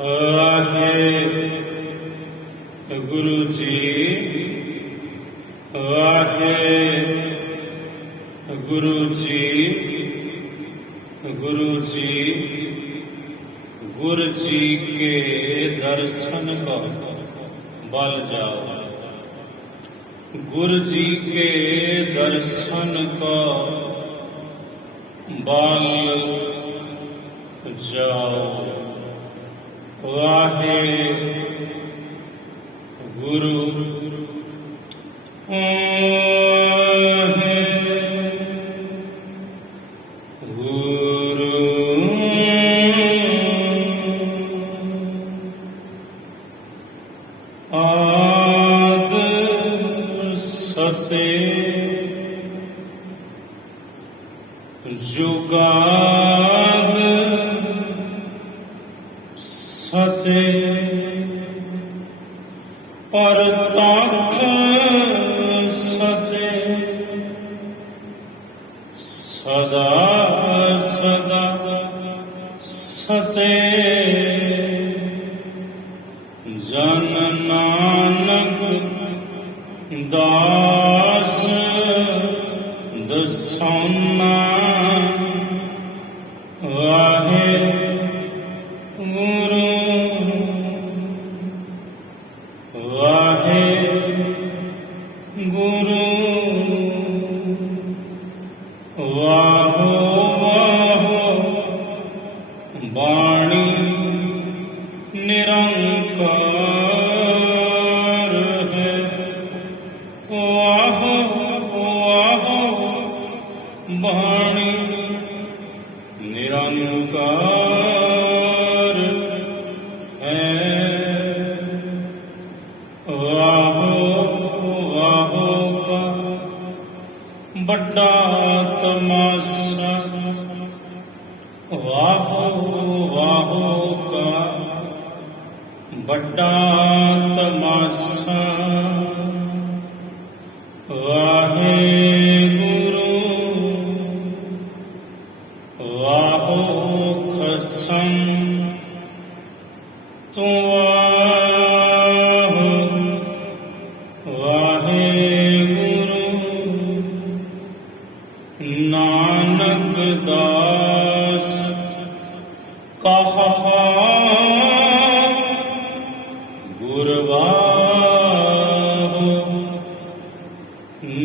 ਵਾਹਿਗੁਰੂ ਜੀ, ਵਾਹਿਗੁਰੂ ਜੀ, ਗੁਰੂ ਜੀ। गुर जी के दर्शन को बल जाओ, गुर जी के दर्शन को बल जाओ। वाहे गुरु आद सते जुगाद सते परतख सते सदा सदा सते जन नानक दास दसौना। वाहे गुरु वाहे गुरु वाहो वाहो बाणी निरंकार है। वाहो वाहो बाणी निरंकार है। वाहो वाहो का बड़ा तमाशा, वाहो वाहो का बड़ा तमाशा। वाहे गुरु वाहो खसम तू वाहो। वाहे गुरु नानक दास कहा गुरवाहो।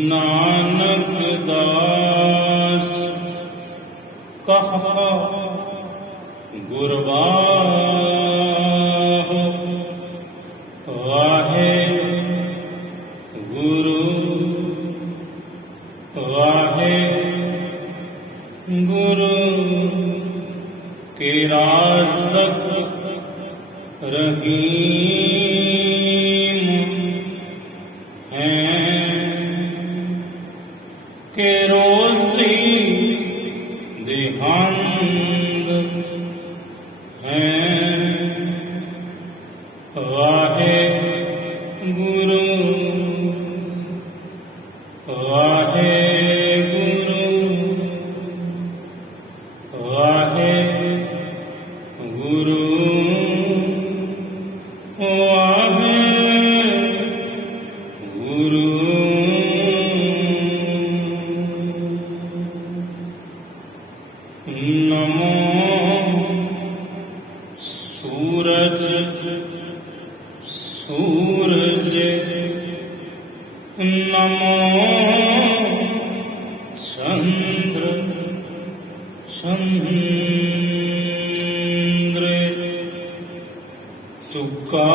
नानक दास कहा गुरवाहो। वाहे गुरु वाहे गुरु के रासक रहीम हैं के रोसी देहांद हैं। वाहे गुरु वाहे गुरु वाहे गुरु वाहे गुरु। नमो सूरज सूरज, नमो चंद्र चंद्र। तुका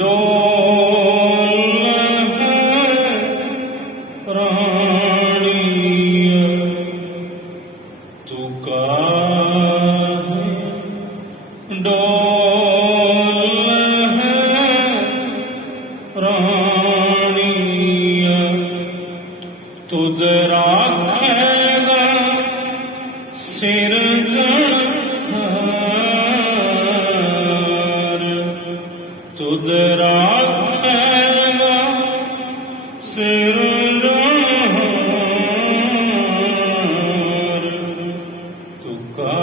डोल प्राणिय, तुका डोल प्राणिय। तुद राखेगा सिरजनहार, तुद राखेगा सिरजनहार। तुका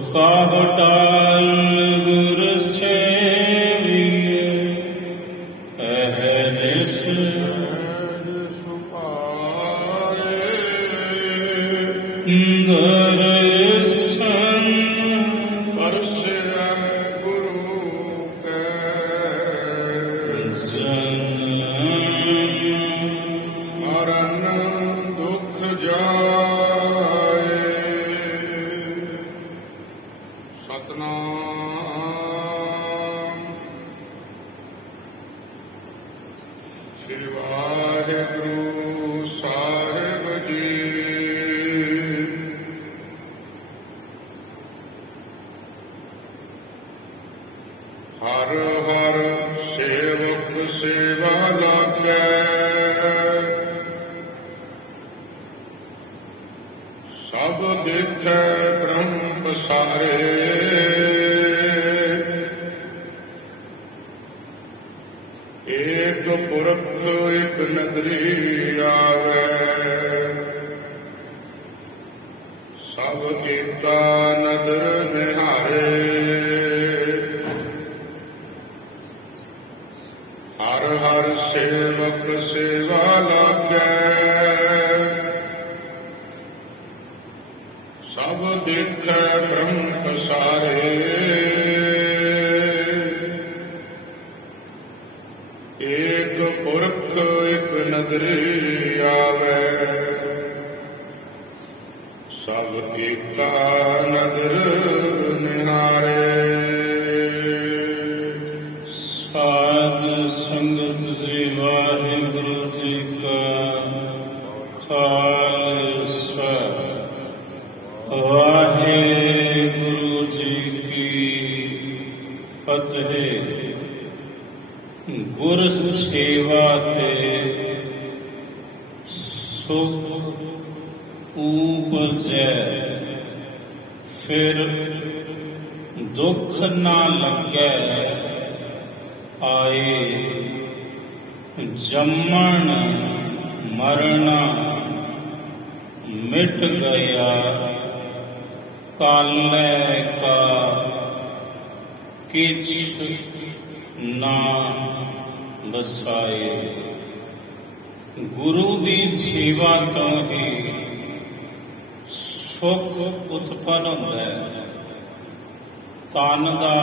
ਸੁਕਾਹੁ ਟਾਲ ਗੁਰ ਸੇਵੀਐ ਅਹਨਿਸ ਦਰਸ਼ਨ ਸ੍ਰੀ ਵਾਹਿਗੁਰੂ ਸਾਹਿਬ ਜੀ। ਹਰ ਹਰ ਸੇਵਕ ਸੇਵਾ ਲਾਗੈ, ਸਭ ਦੇਖੈ ਬ੍ਰਹਮ ਪਸਾਰੇ। ਏਕ ਪੁਰਖ ਇਕ ਨਦਰੀ ਆਵੈ, ਸਭ ਏਕਾ ਨਦਰ ਨਿਹਾਰੇ। ਹਰ ਹਰ ਸੇਵਕ ਸੇਵਾ ਲਾਗੈ, ਸਭ ਦੇਖੈ ਬ੍ਰਹਮ ਪਸਾਰੇ। ਏਕ ਪੁਰਖ ਇਕ ਨਦਰੀ ਆਵੈ, ਸਭ ਏਕਾ ਨਦਰ ਨਿਹਾਰੇ। ਸਾਧ ਸੰਗਤ ਜੀ ਵਾਹਿਗੁਰੂ ਜੀ ਕਾ ਖਾਲਸਾ ਵਾਹਿਗੁਰੂ ਜੀ ਕੀ ਫਤਿਹ। ਗੁਰ ਸੇਵਾ ਤੇ ਸੁਖ ਉਪਜੈ, ਫਿਰ ਦੁੱਖ ਨਾ ਲੱਗੈ। ਆਏ ਜੰਮਣ ਮਰਣਾ ਮਿਟ ਗਿਆ, ਕਾਲੈ ਕਾ ਕਿਛ ਨਾ ਬਸਾਏ। ਗੁਰੂ ਦੀ ਸੇਵਾ ਤੋਂ ਹੀ ਸੁਖ ਉਤਪੰਨ ਹੁੰਦਾ ਹੈ। ਤਨ ਦਾ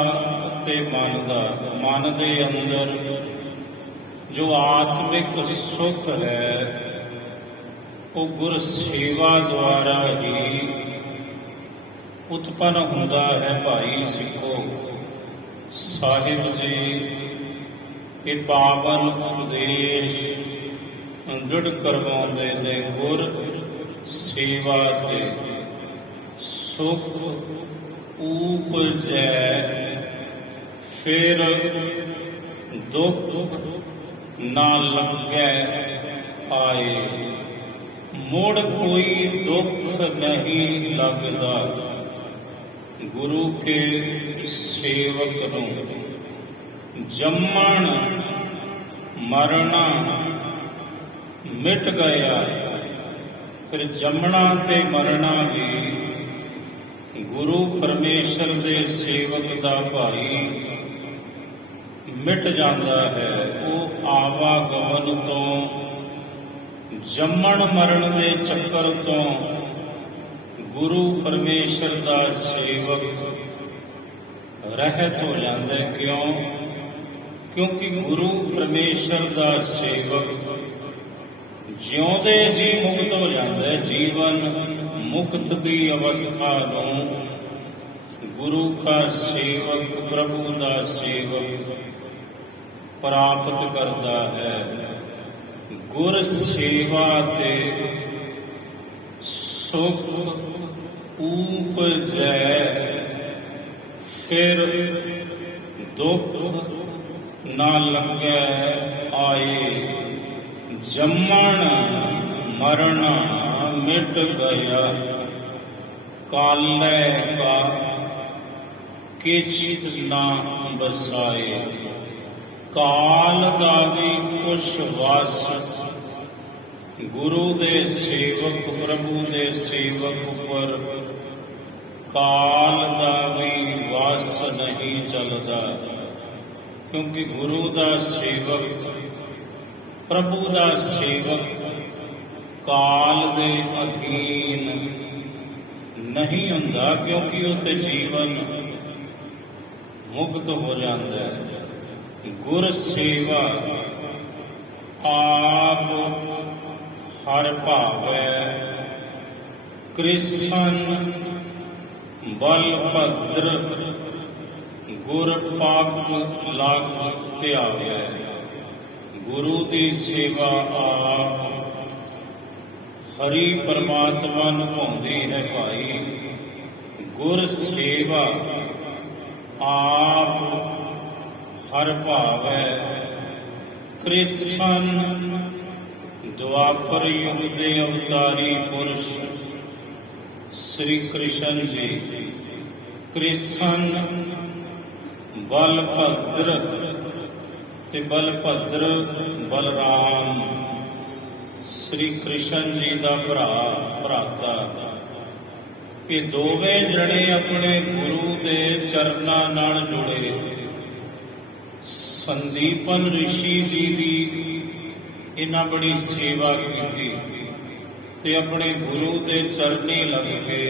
ਅਤੇ ਮਨ ਦਾ, ਮਨ ਦੇ ਅੰਦਰ ਜੋ ਆਤਮਿਕ ਸੁਖ ਹੈ ਉਹ ਗੁਰ ਸੇਵਾ ਦੁਆਰਾ ਹੀ ਉਤਪੰਨ ਹੁੰਦਾ ਹੈ। ਭਾਈ ਸਿੱਖੋ, ਸਾਹਿਬ ਜੀ ਇਹ ਪਾਵਨ ਉਪਦੇਸ਼ ਦ੍ਰਿੜ ਕਰਵਾਉਂਦੇ ਨੇ। ਗੁਰ ਸੇਵਾ ਤੇ ਸੁਖ ਉਪਜੈ, ਫਿਰ ਦੁੱਖ ਨਾ ਲੱਗੈ। ਆਏ ਮੁੜ ਕੋਈ ਦੁੱਖ ਨਹੀਂ ਲੱਗਦਾ। ਗੁਰੂ ਕੇ ਸੇਵਕ ਨੂੰ ਜੰਮਣ ਮਰਨਾ ਮਿਟ ਗਿਆ, ਫਿਰ ਜੰਮਣਾ ਤੇ ਮਰਨਾ ਵੀ ਗੁਰੂ ਪਰਮੇਸ਼ਰ ਦੇ ਸੇਵਕ ਦਾ ਭਾਈ ਮਿਟ ਜਾਂਦਾ ਹੈ। ਉਹ ਆਵਾਗਮਨ ਤੋਂ, ਜੰਮਣ ਮਰਨ ਦੇ ਚੱਕਰ ਤੋਂ ਗੁਰੂ ਪਰਮੇਸ਼ਰ ਦਾ ਸੇਵਕ ਰਹਿਤ ਹੋ ਜਾਂਦਾ ਹੈ। ਕਿਉਂ? ਕਿਉਂਕਿ ਗੁਰੂ ਪਰਮੇਸ਼ਰ ਦਾ ਸੇਵਕ ਜਿਉਂਦੇ ਜੀ ਮੁਕਤ ਹੋ ਜਾਂਦਾ ਹੈ। ਜੀਵਨ ਮੁਕਤ ਦੀ ਅਵਸਥਾ ਨੂੰ ਗੁਰੂ ਕਾ ਸੇਵਕ, ਪ੍ਰਭੂ ਦਾ ਸੇਵਕ ਪ੍ਰਾਪਤ ਕਰਦਾ ਹੈ। ਗੁਰ ਸੇਵਾ ਤੇ ਸੁਖ ਉਪਜੈ, ਫਿਰ ਦੁੱਖ ਨਾ ਲੱਗੈ। ਆਏ ਜੰਮਣ ਮਰਣਾ ਮਿਟ ਗਿਆ, ਕਾਲੈ ਕਾ ਕਿਛ ਨਾ ਬਸਾਏ। ਕਾਲ ਦਾ ਵੀ ਕੁਛ ਵਸ ਗੁਰੂ ਦੇ ਸੇਵਕ, ਪ੍ਰਭੂ ਦੇ ਸੇਵਕ ਉੱਪਰ ਕਾਲ ਦਾ ਵੀ ਵਸ ਨਹੀਂ ਚੱਲਦਾ, ਕਿਉਂਕਿ ਗੁਰੂ ਦਾ ਸੇਵਕ, ਪ੍ਰਭੂ ਦਾ ਸੇਵਕ ਕਾਲ ਦੇ ਅਧੀਨ ਨਹੀਂ ਹੁੰਦਾ, ਕਿਉਂਕਿ ਉਹ ਤੇ ਜੀਵਨ ਮੁਕਤ ਹੋ ਜਾਂਦਾ ਹੈ। ਗੁਰ ਸੇਵਾ ਆਪ ਹਰ ਭਾਵੈ, ਕ੍ਰਿਸ਼ਨ ਬਲਭਦਰ ਗੁਰ ਪਗ ਲਗ ਧਿਆਵੈ। ਗੁਰੂ ਦੀ ਸੇਵਾ ਆਪ ਹਰੀ ਪਰਮਾਤਮਾ ਨਿਭਾਉਂਦੀ ਹੈ ਭਾਈ। ਗੁਰ ਸੇਵਾ ਆਪ ਹਰ ਭਾਵੈ, ਕ੍ਰਿਸ਼ਨ ਦੁਆਪਰ ਯੁਗ ਦੇ ਅਵਤਾਰੀ ਪੁਰਸ਼ ਸ੍ਰੀ ਕ੍ਰਿਸ਼ਨ ਜੀ, ਕ੍ਰਿਸ਼ਨ ਬਲਭਦਰ ਤੇ ਬਲਭਦਰ ਬਲਰਾਮ ਸ੍ਰੀ ਕ੍ਰਿਸ਼ਨ ਜੀ ਦਾ ਭਰਾਤਾ। ਇਹ ਦੋਵੇਂ ਜਣੇ ਆਪਣੇ ਗੁਰੂ ਦੇ ਚਰਨਾਂ ਨਾਲ ਜੁੜੇ। ਸੰਦੀਪਨ ਰਿਸ਼ੀ ਜੀ ਦੀ ਇਹਨਾਂ ਬੜੀ ਸੇਵਾ ਕੀਤੀ ਤੇ ਆਪਣੇ ਗੁਰੂ ਦੇ ਚਰਨੀ ਲੱਗ ਕੇ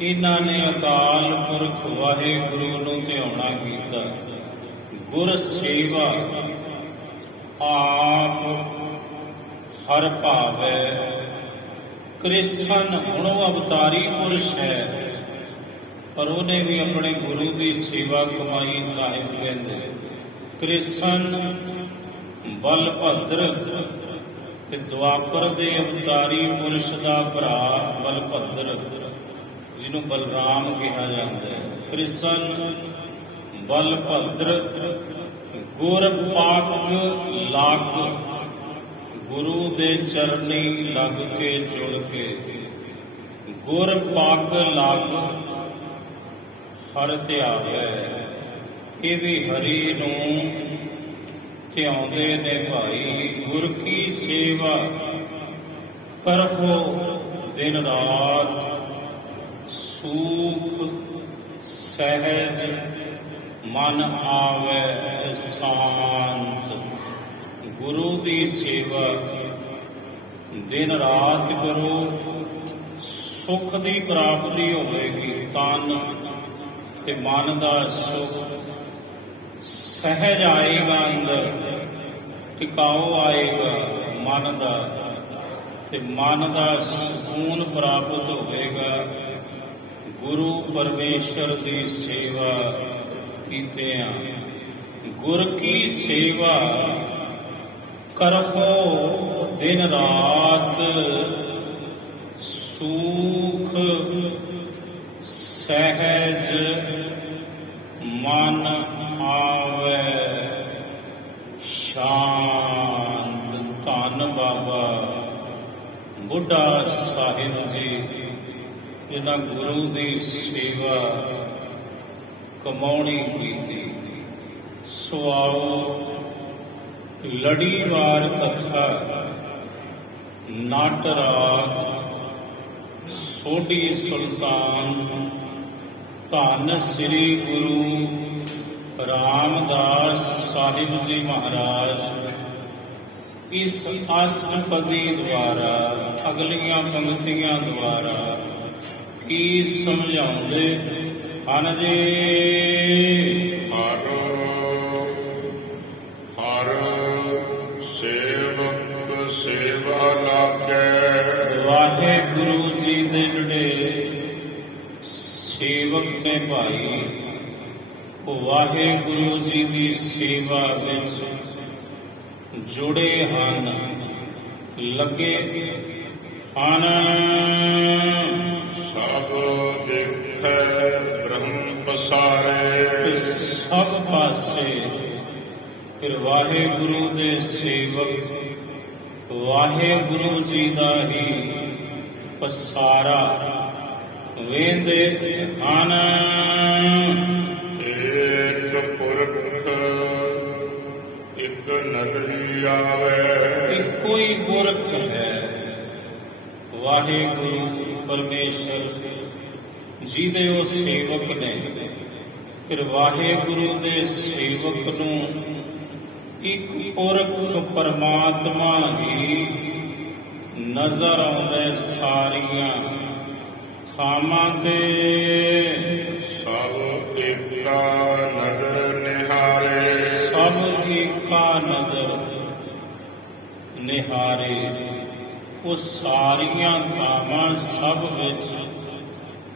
ਇਹਨਾਂ ਨੇ ਅਕਾਲ ਪੁਰਖ ਵਾਹਿਗੁਰੂ ਨੂੰ ਧਿਆਉਣਾ ਕੀਤਾ। ਗੁਰ ਸੇਵਾ ਆਪ ਹਰ ਭਾਵੈ, ਕ੍ਰਿਸ਼ਨ ਹੁਣ ਉਹ ਅਵਤਾਰੀ ਪੁਰਸ਼ ਹੈ, ਪਰ ਉਹਨੇ ਵੀ ਆਪਣੇ ਗੁਰੂ ਦੀ ਸੇਵਾ ਕਮਾਈ। ਸਾਹਿਬ ਕਹਿੰਦੇ ਕ੍ਰਿਸ਼ਨ ਬਲਭਦਰ ਤੇ ਦੁਆਪਰ ਦੇ ਅਵਤਾਰੀ ਪੁਰਸ਼ ਦਾ ਭਰਾ ਬਲਭਦਰ, ਜਿਹਨੂੰ ਬਲਰਾਮ ਕਿਹਾ ਜਾਂਦਾ ਹੈ। ਕ੍ਰਿਸ਼ਨ ਬਲਭਦਰ ਗੁਰ ਪਗ ਲਗ, ਗੁਰੂ ਦੇ ਚਰਨੀ ਲੱਗ ਕੇ ਜੁੜ ਕੇ। ਗੁਰ ਪਗ ਲਗ ਹਰ ਧਿਆਵੈ, ਇਹ ਵੀ ਹਰੀ ਨੂੰ ਧਿਆਉਂਦੇ ਨੇ ਭਾਈ। ਗੁਰ ਕੀ ਸੇਵਾ ਕਰੋ ਦਿਨ ਰਾਤ, ਸੂਖ ਸਹਿਜ ਮਨ ਆਵੈ ਸ਼ਾਂਤ। ਗੁਰੂ ਦੀ ਸੇਵਾ ਦਿਨ ਰਾਤ ਕਰੋ, ਸੁਖ ਦੀ ਪ੍ਰਾਪਤੀ ਹੋਵੇਗੀ। ਤਨ ਤੇ ਮਨ ਦਾ ਸੁਖ ਸਹਿਜ ਆਏਗਾ, ਅੰਦਰ ਟਿਕਾਓ ਆਏਗਾ ਮਨ ਦਾ, ਤੇ ਮਨ ਦਾ ਸਕੂਨ ਪ੍ਰਾਪਤ ਹੋਵੇਗਾ। ਗੁਰੂ ਪਰਮੇਸ਼ਰ ਦੀ ਸੇਵਾ ਕੀਤਿਆਂ। ਗੁਰ ਕੀ ਸੇਵਾ ਕਰੋ ਦਿਨ ਰਾਤ, ਸੂਖ ਸਹਿਜ ਮਨ ਆਵੈ ਸ਼ਾਂਤ। ਧੰਨ ਬਾਬਾ ਬੁੱਢਾ ਸਾਹਿਬ ਜੀ, ਜਿਨ੍ਹਾਂ ਗੁਰੂ ਦੀ ਸੇਵਾ ਕਮਾਉਣੀ ਕੀਤੀ। ਸੋ ਆਓ ਲੜੀਵਾਰ ਕਥਾ ਨਾਟ ਰਾਗ ਸੋਢੀ ਸੁਲਤਾਨ ਧੰਨ ਸ੍ਰੀ ਗੁਰੂ ਰਾਮਦਾਸ ਸਾਹਿਬ ਜੀ ਮਹਾਰਾਜ ਇਸ ਅਸ਼ਟਪਦੀ ਦੁਆਰਾ, ਅਗਲੀਆਂ ਪੰਕਤੀਆਂ ਦੁਆਰਾ ਕੀ ਸਮਝਾਉਂਦੇ ਹਨ ਜੀ। ਹਰ ਹਰ ਸੇਵਕ ਸੇਵਾ ਲਾਗੈ। ਵਾਹਿਗੁਰੂ ਜੀ ਦੇ ਜਿਹੜੇ ਸੇਵਕ ਨੇ ਭਾਈ, ਉਹ ਵਾਹਿਗੁਰੂ ਜੀ ਦੀ ਸੇਵਾ ਵਿੱਚ ਜੁੜੇ ਹਨ, ਲੱਗੇ ਹਨ। ਸਭ ਦੇਖੈ ਬ੍ਰਹਮ ਪਸਾਰੇ। ਸਭ ਪਾਸੇ ਫਿਰ ਵਾਹਿਗੁਰੂ ਦੇ ਸੇਵਕ ਵਾਹਿਗੁਰੂ ਜੀ ਦਾ ਹੀ ਪਸਾਰਾ ਵੇਂਦੇ ਹਨ। ਏਕ ਪੁਰਖ ਇਕ ਨਦਰੀ ਆਵੇ। ਇੱਕੋ ਹੀ ਪੁਰਖ ਹੈ ਵਾਹਿਗੁਰੂ ਪਰਮੇਸ਼ਰ, ਜਿਹਦੇ ਉਹ ਸੇਵਕ ਨੇ। ਫਿਰ ਵਾਹਿਗੁਰੂ ਦੇ ਸੇਵਕ ਨੂੰ ਇੱਕ ਪੁਰਖ ਪਰਮਾਤਮਾ ਹੀ ਨਜ਼ਰ ਆਉਂਦਾ ਸਾਰੀਆਂ ਥਾਵਾਂ ਤੇ। ਸਭ ਏਕਾ ਨਦਰ ਨਿਹਾਰੇ, ਸਭ ਏਕਾ ਨਦਰ ਨਿਹਾਰੇ। ਉਹ ਸਾਰੀਆਂ ਥਾਵਾਂ ਸਭ ਵਿੱਚ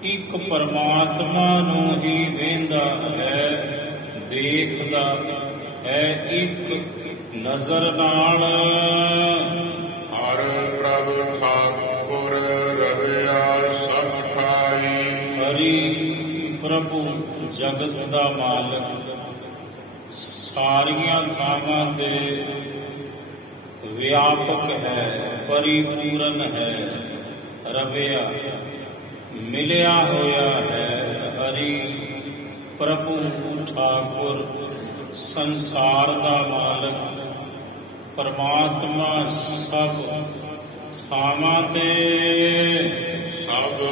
ਇੱਕ ਪਰਮਾਤਮਾ ਨੂੰ ਹੀ ਵੇਖਦਾ ਹੈ, ਦੇਖਦਾ ਹੈ ਇੱਕ ਨਜ਼ਰ ਨਾਲ। ਹਰ ਪ੍ਰਭ ਠਾਕੁਰ ਰਵਿਆ ਸਭ ਠਾਈ, ਹਰੀ ਪ੍ਰਭੂ ਜਗਤ ਦਾ ਮਾਲਕ ਸਾਰੀਆਂ ਥਾਵਾਂ ਤੇ ਵਿਆਪਕ ਹੈ, ਪਰਿਪੂਰਨ ਹੈ, ਰਵਿਆ ਮਿਲਿਆ ਹੋਇਆ ਹੈ। ਹਰੀ ਪ੍ਰਭੂ ਠਾਕੁਰ ਸੰਸਾਰ ਦਾ ਮਾਲਕ ਪਰਮਾਤਮਾ ਸਭ ਥਾਵਾਂ ਤੇ। ਸਭ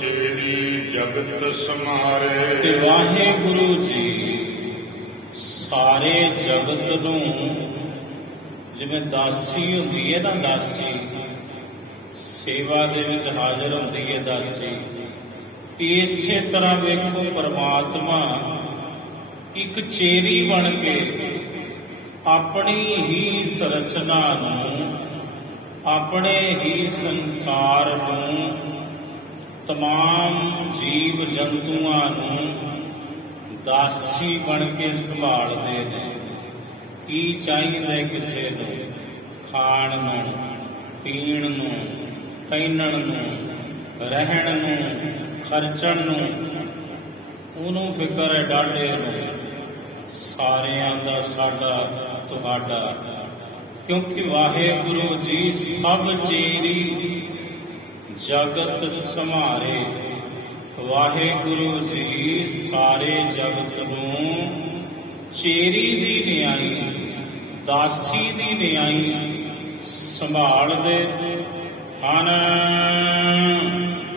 ਚੇਰੀ ਜਗਤ ਸਮਾਰੇ, ਤੇ ਵਾਹਿਗੁਰੂ ਜੀ ਸਾਰੇ ਜਗਤ ਨੂੰ, ਜਿਵੇਂ ਦਾਸੀ ਹੁੰਦੀ ਹੈ ਨਾ, ਦਾਸੀ ਸੇਵਾ ਦੇ ਵਿੱਚ ਹਾਜ਼ਰ ਹੁੰਦੀ ਹੈ ਦਾਸੀ, ਇਸੇ ਤਰ੍ਹਾਂ ਵੇਖੋ ਪਰਮਾਤਮਾ ਇੱਕ ਚੇਰੀ ਬਣ ਕੇ ਆਪਣੀ ਹੀ ਸੰਰਚਨਾ ਨੂੰ, ਆਪਣੇ ਹੀ ਸੰਸਾਰ ਨੂੰ, ਤਮਾਮ ਜੀਵ ਜੰਤੂਆਂ ਨੂੰ ਦਾਸੀ ਬਣ ਕੇ ਸੰਭਾਲਦੇ ਨੇ। ਕੀ ਚਾਹੀਦਾ ਕਿਸੇ ਨੂੰ? ਖਾਣ ਨੂੰ, ਪੀਣ ਨੂੰ, ਪਹਿਨਣ ਨੂੰ, ਰਹਿਣ ਨੂੰ, ਖਰਚਣ ਨੂੰ, ਉਹਨੂੰ ਫਿਕਰ ਹੈ ਡਾਢੇ ਨੂੰ, ਸਾਰਿਆਂ ਦਾ ਸਾਡਾ ਤੁਹਾਡਾ। ਕਿਉਂਕਿ ਵਾਹਿਗੁਰੂ ਜੀ ਸਭ ਚੇਰੀ ਜਗਤ ਸੰਭਾਰੇ। ਵਾਹਿਗੁਰੂ ਜੀ ਸਾਰੇ ਜਗਤ ਨੂੰ ਚੇਰੀ ਦੀ ਨਿਆਈ, ਦਾਸੀ ਦੀ ਨਿਆਈ ਸੰਭਾਲਦੇ ਹਨ।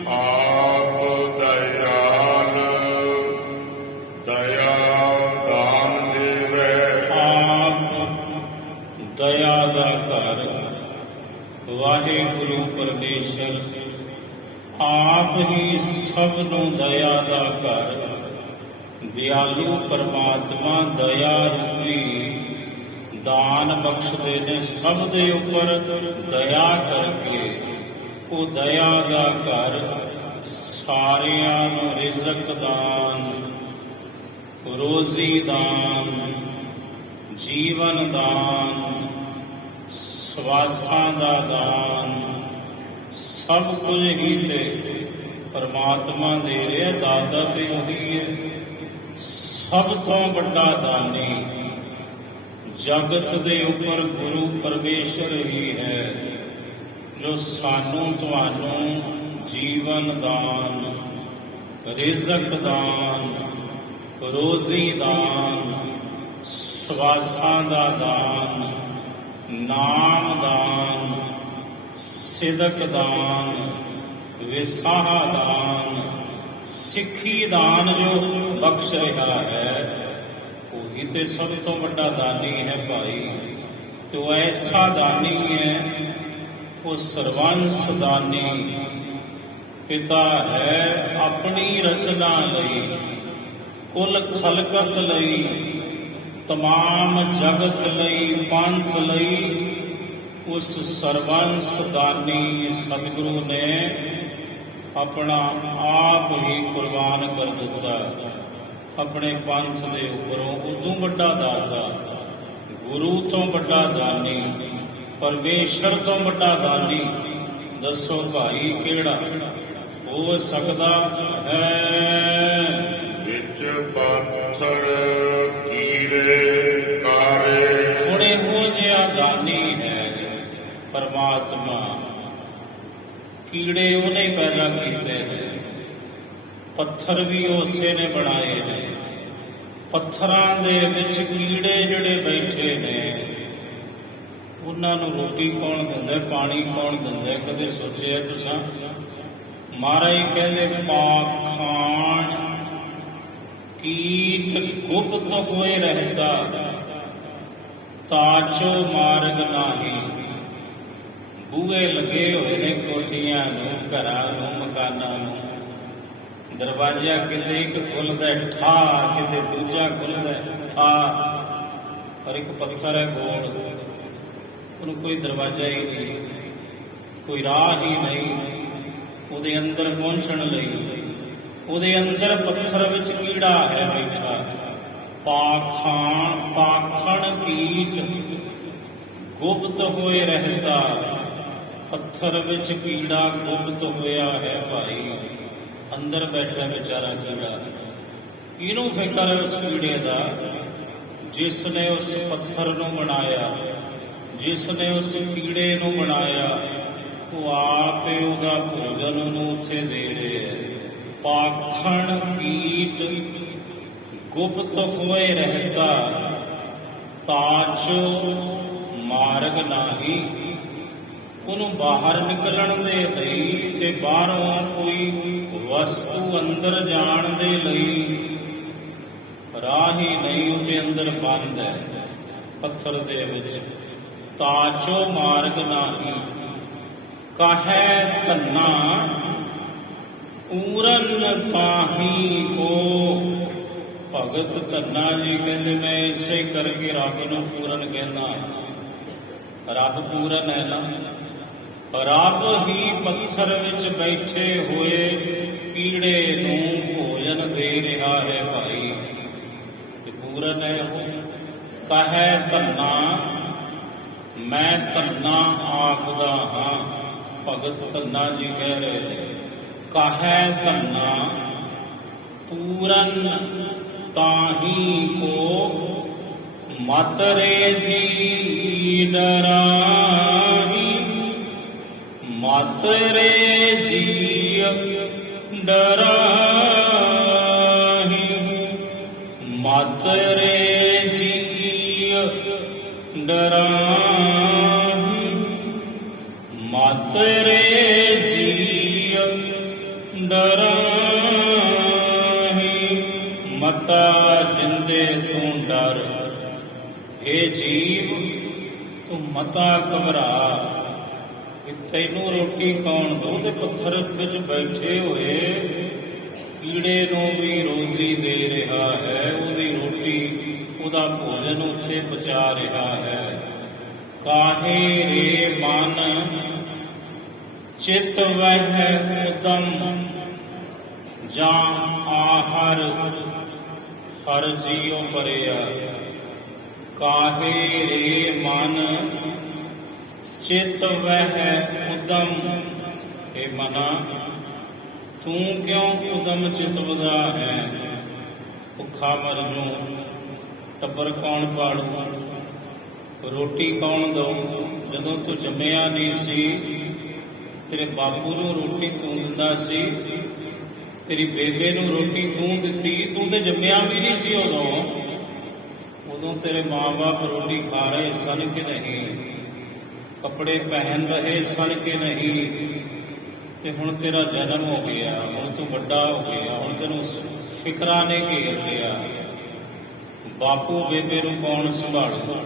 ਆਪ ਦਇਆਲ ਦਇਆ ਦਾਨ ਦੇਵੇ, ਆਪ ਦਇਆ ਦਾ ਘਰ ਵਾਹਿਗੁਰੂ ਪਰਮੇਸ਼ਰ ਆਪ ਹੀ ਸਭ ਨੂੰ ਦਇਆ ਦਾ ਘਰ, ਦਿਆਲੂ ਪਰਮਾਤਮਾ ਦਇਆ ਰੂਪੀ ਦਾਨ ਬਖਸ਼ਦੇ ਨੇ ਸਭ ਦੇ ਉੱਪਰ ਦਇਆ ਕਰਕੇ। ਉਹ ਦਇਆ ਦਾ ਘਰ ਸਾਰਿਆਂ ਨੂੰ ਰਿਜ਼ਕ ਦਾਨ, ਰੋਜ਼ੀ ਦਾਨ, ਜੀਵਨ ਦਾਨ, ਸਵਾਸਾਂ ਦਾ ਦਾਨ, ਸਭ ਕੁਝ ਹੀ ਤੇ ਪਰਮਾਤਮਾ ਦੇ ਰਿਹਾ। ਦਾਤਾ ਤੇ ਉਹੀ ਹੈ, ਸਭ ਤੋਂ ਵੱਡਾ ਦਾਨੀ ਜਗਤ ਦੇ ਉੱਪਰ ਗੁਰੂ ਪਰਮੇਸ਼ਰ ਹੀ ਹੈ, ਜੋ ਸਾਨੂੰ ਤੁਹਾਨੂੰ ਜੀਵਨ ਦਾਨ, ਰਿਜ਼ਕ ਦਾਨ, ਰੋਜ਼ੀ ਦਾਨ, ਸਵਾਸਾਂ ਦਾ ਦਾਨ, ਨਾਮ ਦਾਨ, ਸਿਦਕ ਦਾਨ, ਵਿਸਾਹ ਦਾਨ, ਸਿੱਖੀ ਦਾਨ ਜੋ ਬਖਸ਼ ਰਿਹਾ ਹੈ, ਉਹੀ ਤੇ ਸਭ ਤੋਂ ਵੱਡਾ ਦਾਨੀ ਹੈ ਭਾਈ। ਤੇ ਉਹ ਐਸਾ ਦਾਨੀ ਹੈ, ਉਹ ਸਰਵੰਸ ਦਾਨੀ ਪਿਤਾ ਹੈ। ਆਪਣੀ ਰਚਨਾ ਲਈ, ਕੁੱਲ ਖਲਕਤ ਲਈ, ਤਮਾਮ ਜਗਤ ਲਈ, ਪੰਥ ਲਈ ਉਸ ਸਰਵੰਸ ਦਾਨੀ ਸਤਿਗੁਰੂ ਨੇ ਆਪਣਾ ਆਪ ਹੀ ਕੁਰਬਾਨ ਕਰ ਦਿੱਤਾ ਆਪਣੇ ਪੰਥ ਦੇ ਉੱਪਰੋਂ। ਉਦੋਂ ਵੱਡਾ ਦਾਤਾ, ਗੁਰੂ ਤੋਂ ਵੱਡਾ ਦਾਨੀ, ਪਰਮੇਸ਼ਰ ਤੋਂ ਵੱਡਾ ਦਾਨੀ ਦੱਸੋ ਭਾਈ ਕਿਹੜਾ ਹੋ ਸਕਦਾ ਹੈ? ਵਿੱਚ ਪਾਥਰ ਕੀਰੇ ਕਾਰੇ, ਹੁਣ ਇਹੋ ਜਿਹਾ ਦਾਨੀ ਹੈ ਪਰਮਾਤਮਾ। ਕੀੜੇ ਉਹਨੇ ਪੈਦਾ ਕੀਤੇ ਨੇ, ਪੱਥਰ ਵੀ ਉਸੇ ਨੇ ਬਣਾਏ ਨੇ। ਪੱਥਰਾਂ ਦੇ ਵਿੱਚ ਕੀੜੇ ਜਿਹੜੇ ਬੈਠੇ ਨੇ, ਉਹਨਾਂ ਨੂੰ ਰੋਟੀ ਕੌਣ ਦਿੰਦਾ, ਪਾਣੀ ਕੌਣ ਦਿੰਦਾ? ਕਦੇ ਸੋਚਿਆ ਤੁਸੀਂ? ਮਹਾਰਾਜ ਕਹਿੰਦੇ ਪਾਖਾਣ ਕੀਟ ਗੁਪਤ ਹੋਏ ਰਹਿਤਾ, ਤਾਚੋ ਮਾਰਗ ਨਾਹੀ। ਬੂਹੇ ਲੱਗੇ ਹੋਏ ਨੇ ਕੋਠੀਆਂ ਨੂੰ, ਘਰਾਂ ਨੂੰ, ਮਕਾਨਾਂ ਨੂੰ, ਦਰਵਾਜ਼ਾ ਕਿਤੇ ਇੱਕ ਖੁੱਲਦਾ ਠਾ, ਕਿਤੇ ਦੂਜਾ ਖੁੱਲਦਾ ਠਾ, ਔਰ ਇੱਕ ਪੱਥਰ ਹੈ ਗੋਲ, ਉਹਨੂੰ ਕੋਈ ਦਰਵਾਜ਼ਾ ਹੀ ਨਹੀਂ, ਕੋਈ ਰਾਹ ਹੀ ਨਹੀਂ ਉਹਦੇ ਅੰਦਰ ਪਹੁੰਚਣ ਲਈ। ਉਹਦੇ ਅੰਦਰ ਪੱਥਰ ਵਿੱਚ ਕੀੜਾ ਹੈ ਬੈਠਾ। ਪਾਖਣ ਕੀਟ ਗੁਪਤ ਹੋਏ ਰਹਿਤਾ, ਪੱਥਰ ਵਿੱਚ ਕੀੜਾ ਗੁਪਤ ਹੋਇਆ ਹੈ ਭਾਈ, ਅੰਦਰ ਬੈਠਾ ਵਿਚਾਰਾ ਕੀੜਾ। ਕਿਹਨੂੰ ਫਿਕਰ ਹੈ ਉਸ ਕੀੜੇ ਦਾ? ਜਿਸ ਨੇ ਉਸ ਪੱਥਰ ਨੂੰ ਬਣਾਇਆ, ਜਿਸ ਨੇ ਉਸ ਕੀੜੇ ਨੂੰ ਬਣਾਇਆ, ਉਹ ਆਪ ਹੀ ਉਹਦਾ ਭੋਜਨ ਉਹਨੂੰ ਉੱਥੇ ਦੇ ਰਿਹਾ ਹੈ। ਪਾਖਣ ਕੀਟ ਗੁਪਤ ਹੋਏ ਰਹਿਤਾ, ਤਾਚੋ ਮਾਰਗ ਨਾਹੀ। ਉਹਨੂੰ ਬਾਹਰ ਨਿਕਲਣ ਦੇ ਲਈ ਤੇ ਬਾਹਰੋਂ ਕੋਈ ਵਸਤੂ ਅੰਦਰ ਜਾਣ ਦੇ ਲਈ ਰਾਹ ਹੀ ਨਹੀਂ, ਉਹਦੇ ਅੰਦਰ ਬੰਦ ਹੈ ਪੱਥਰ ਦੇ ਵਿੱਚ। ਤਾਚੋ ਮਾਰਗ ਨਾਹੀ, ਕਾਹੈ ਧੰਨਾ ਪੂਰਨ ਤਾਹੀ ਕੋ। ਭਗਤ ਧੰਨਾ ਜੀ ਕਹਿੰਦੇ ਮੈਂ ਇਸੇ ਕਰਕੇ ਰੱਬ ਨੂੰ ਪੂਰਨ ਕਹਿੰਦਾ। ਰੱਬ ਪੂਰਨ ਹੈ ਨਾ, ਰੱਬ ਹੀ ਪੱਥਰ ਵਿੱਚ ਬੈਠੇ ਹੋਏ ਕੀੜੇ ਨੂੰ ਭੋਜਨ ਦੇ ਰਿਹਾ ਹੈ ਭਾਈ, ਤੇ ਪੂਰਨ ਹੈ ਉਹ। ਕਹੈ ਧੰਨਾ, ਮੈਂ ਧੰਨਾ ਆਖਦਾ ਹਾਂ। ਭਗਤ ਧੰਨਾ ਜੀ ਕਹਿ ਰਹੇ ਨੇ, ਕਹੈ ਧੰਨਾ ਪੂਰਨ ਤਾਹੀ ਕੋ, ਮਤ ਰੇ ਜੀ ਡਰਾਹੀ। ਮਤ ਰੇ ਜੀ ਡਰਾਹੀ, ਮਤ ਰੇ ਜੀ ਡਰਾਹੀ, ਮਤ ਰੇ ਜੀ ਡਰਾਹੀ। ਮਤਾ ਜਿੰਦੇ ਤੂੰ ਡਰ, ਇਹ ਜੀਵ ਤੂੰ ਮਤਾ ਘਬਰਾ। ਤੈਨੂੰ ਰੋਟੀ ਕੌਣ ਦਊ? ਤੇ ਪੱਥਰ ਵਿੱਚ ਬੈਠੇ ਹੋਏ ਕੀੜੇ ਨੂੰ ਵੀ ਰੋਜ਼ੀ ਦੇ ਰਿਹਾ ਹੈ, ਉਹਦੀ ਰੋਟੀ, ਉਹਦਾ ਭੋਜਨ ਉੱਥੇ ਪਚਾ ਰਿਹਾ ਹੈ। ਕਾਹੇ ਰੇ ਮਨ ਚਿਤ ਵਹਿ ਉਦਮ, ਜਾਂ ਆਹਰ ਹਰ ਜੀਉ ਪਰਿਆ। ਕਾਹੇ ਰੇ ਮਨ ਚਿਤ ਵਹਿ ਉਦਮ, ਇਹ ਮਨਾ ਤੂੰ ਕਿਉਂ ਉਦਮ ਚਿਤਵਦਾ ਹੈ? ਭੁੱਖਾ ਮਰ ਜੂ, ਟੱਬਰ ਕੌਣ ਪਾਲੂ, ਰੋਟੀ ਕੌਣ ਦਊ? ਜਦੋਂ ਤੂੰ ਜੰਮਿਆ ਨਹੀਂ ਸੀ, ਤੇਰੇ ਬਾਪੂ ਨੂੰ ਰੋਟੀ ਤੂੰ ਦਿੰਦਾ ਸੀ, ਤੇਰੀ ਬੇਬੇ ਨੂੰ ਰੋਟੀ ਤੂੰ ਦਿੱਤੀ, ਤੂੰ ਤੇ ਜੰਮਿਆ ਵੀ ਨਹੀਂ ਸੀ ਉਦੋਂ। ਉਦੋਂ ਤੇਰੇ ਮਾਂ-ਬਾਪ ਰੋਟੀ ਖਾ ਰਹੇ ਸਨ ਕਿ ਨਹੀਂ? ਕੱਪੜੇ ਪਹਿਨ ਰਹੇ ਸਨ ਕਿ ਨਹੀਂ? ਤੇ ਹੁਣ ਤੇਰਾ ਜਨਮ ਹੋ ਗਿਆ, ਹੁਣ ਤੂੰ ਵੱਡਾ ਹੋ ਗਿਆ, ਹੁਣ ਤੈਨੂੰ ਫਿਕਰਾਂ ਨੇ ਘੇਰ ਲਿਆ। ਬਾਪੂ ਬੇਬੇ ਨੂੰ ਕੌਣ ਸੰਭਾਲੂ?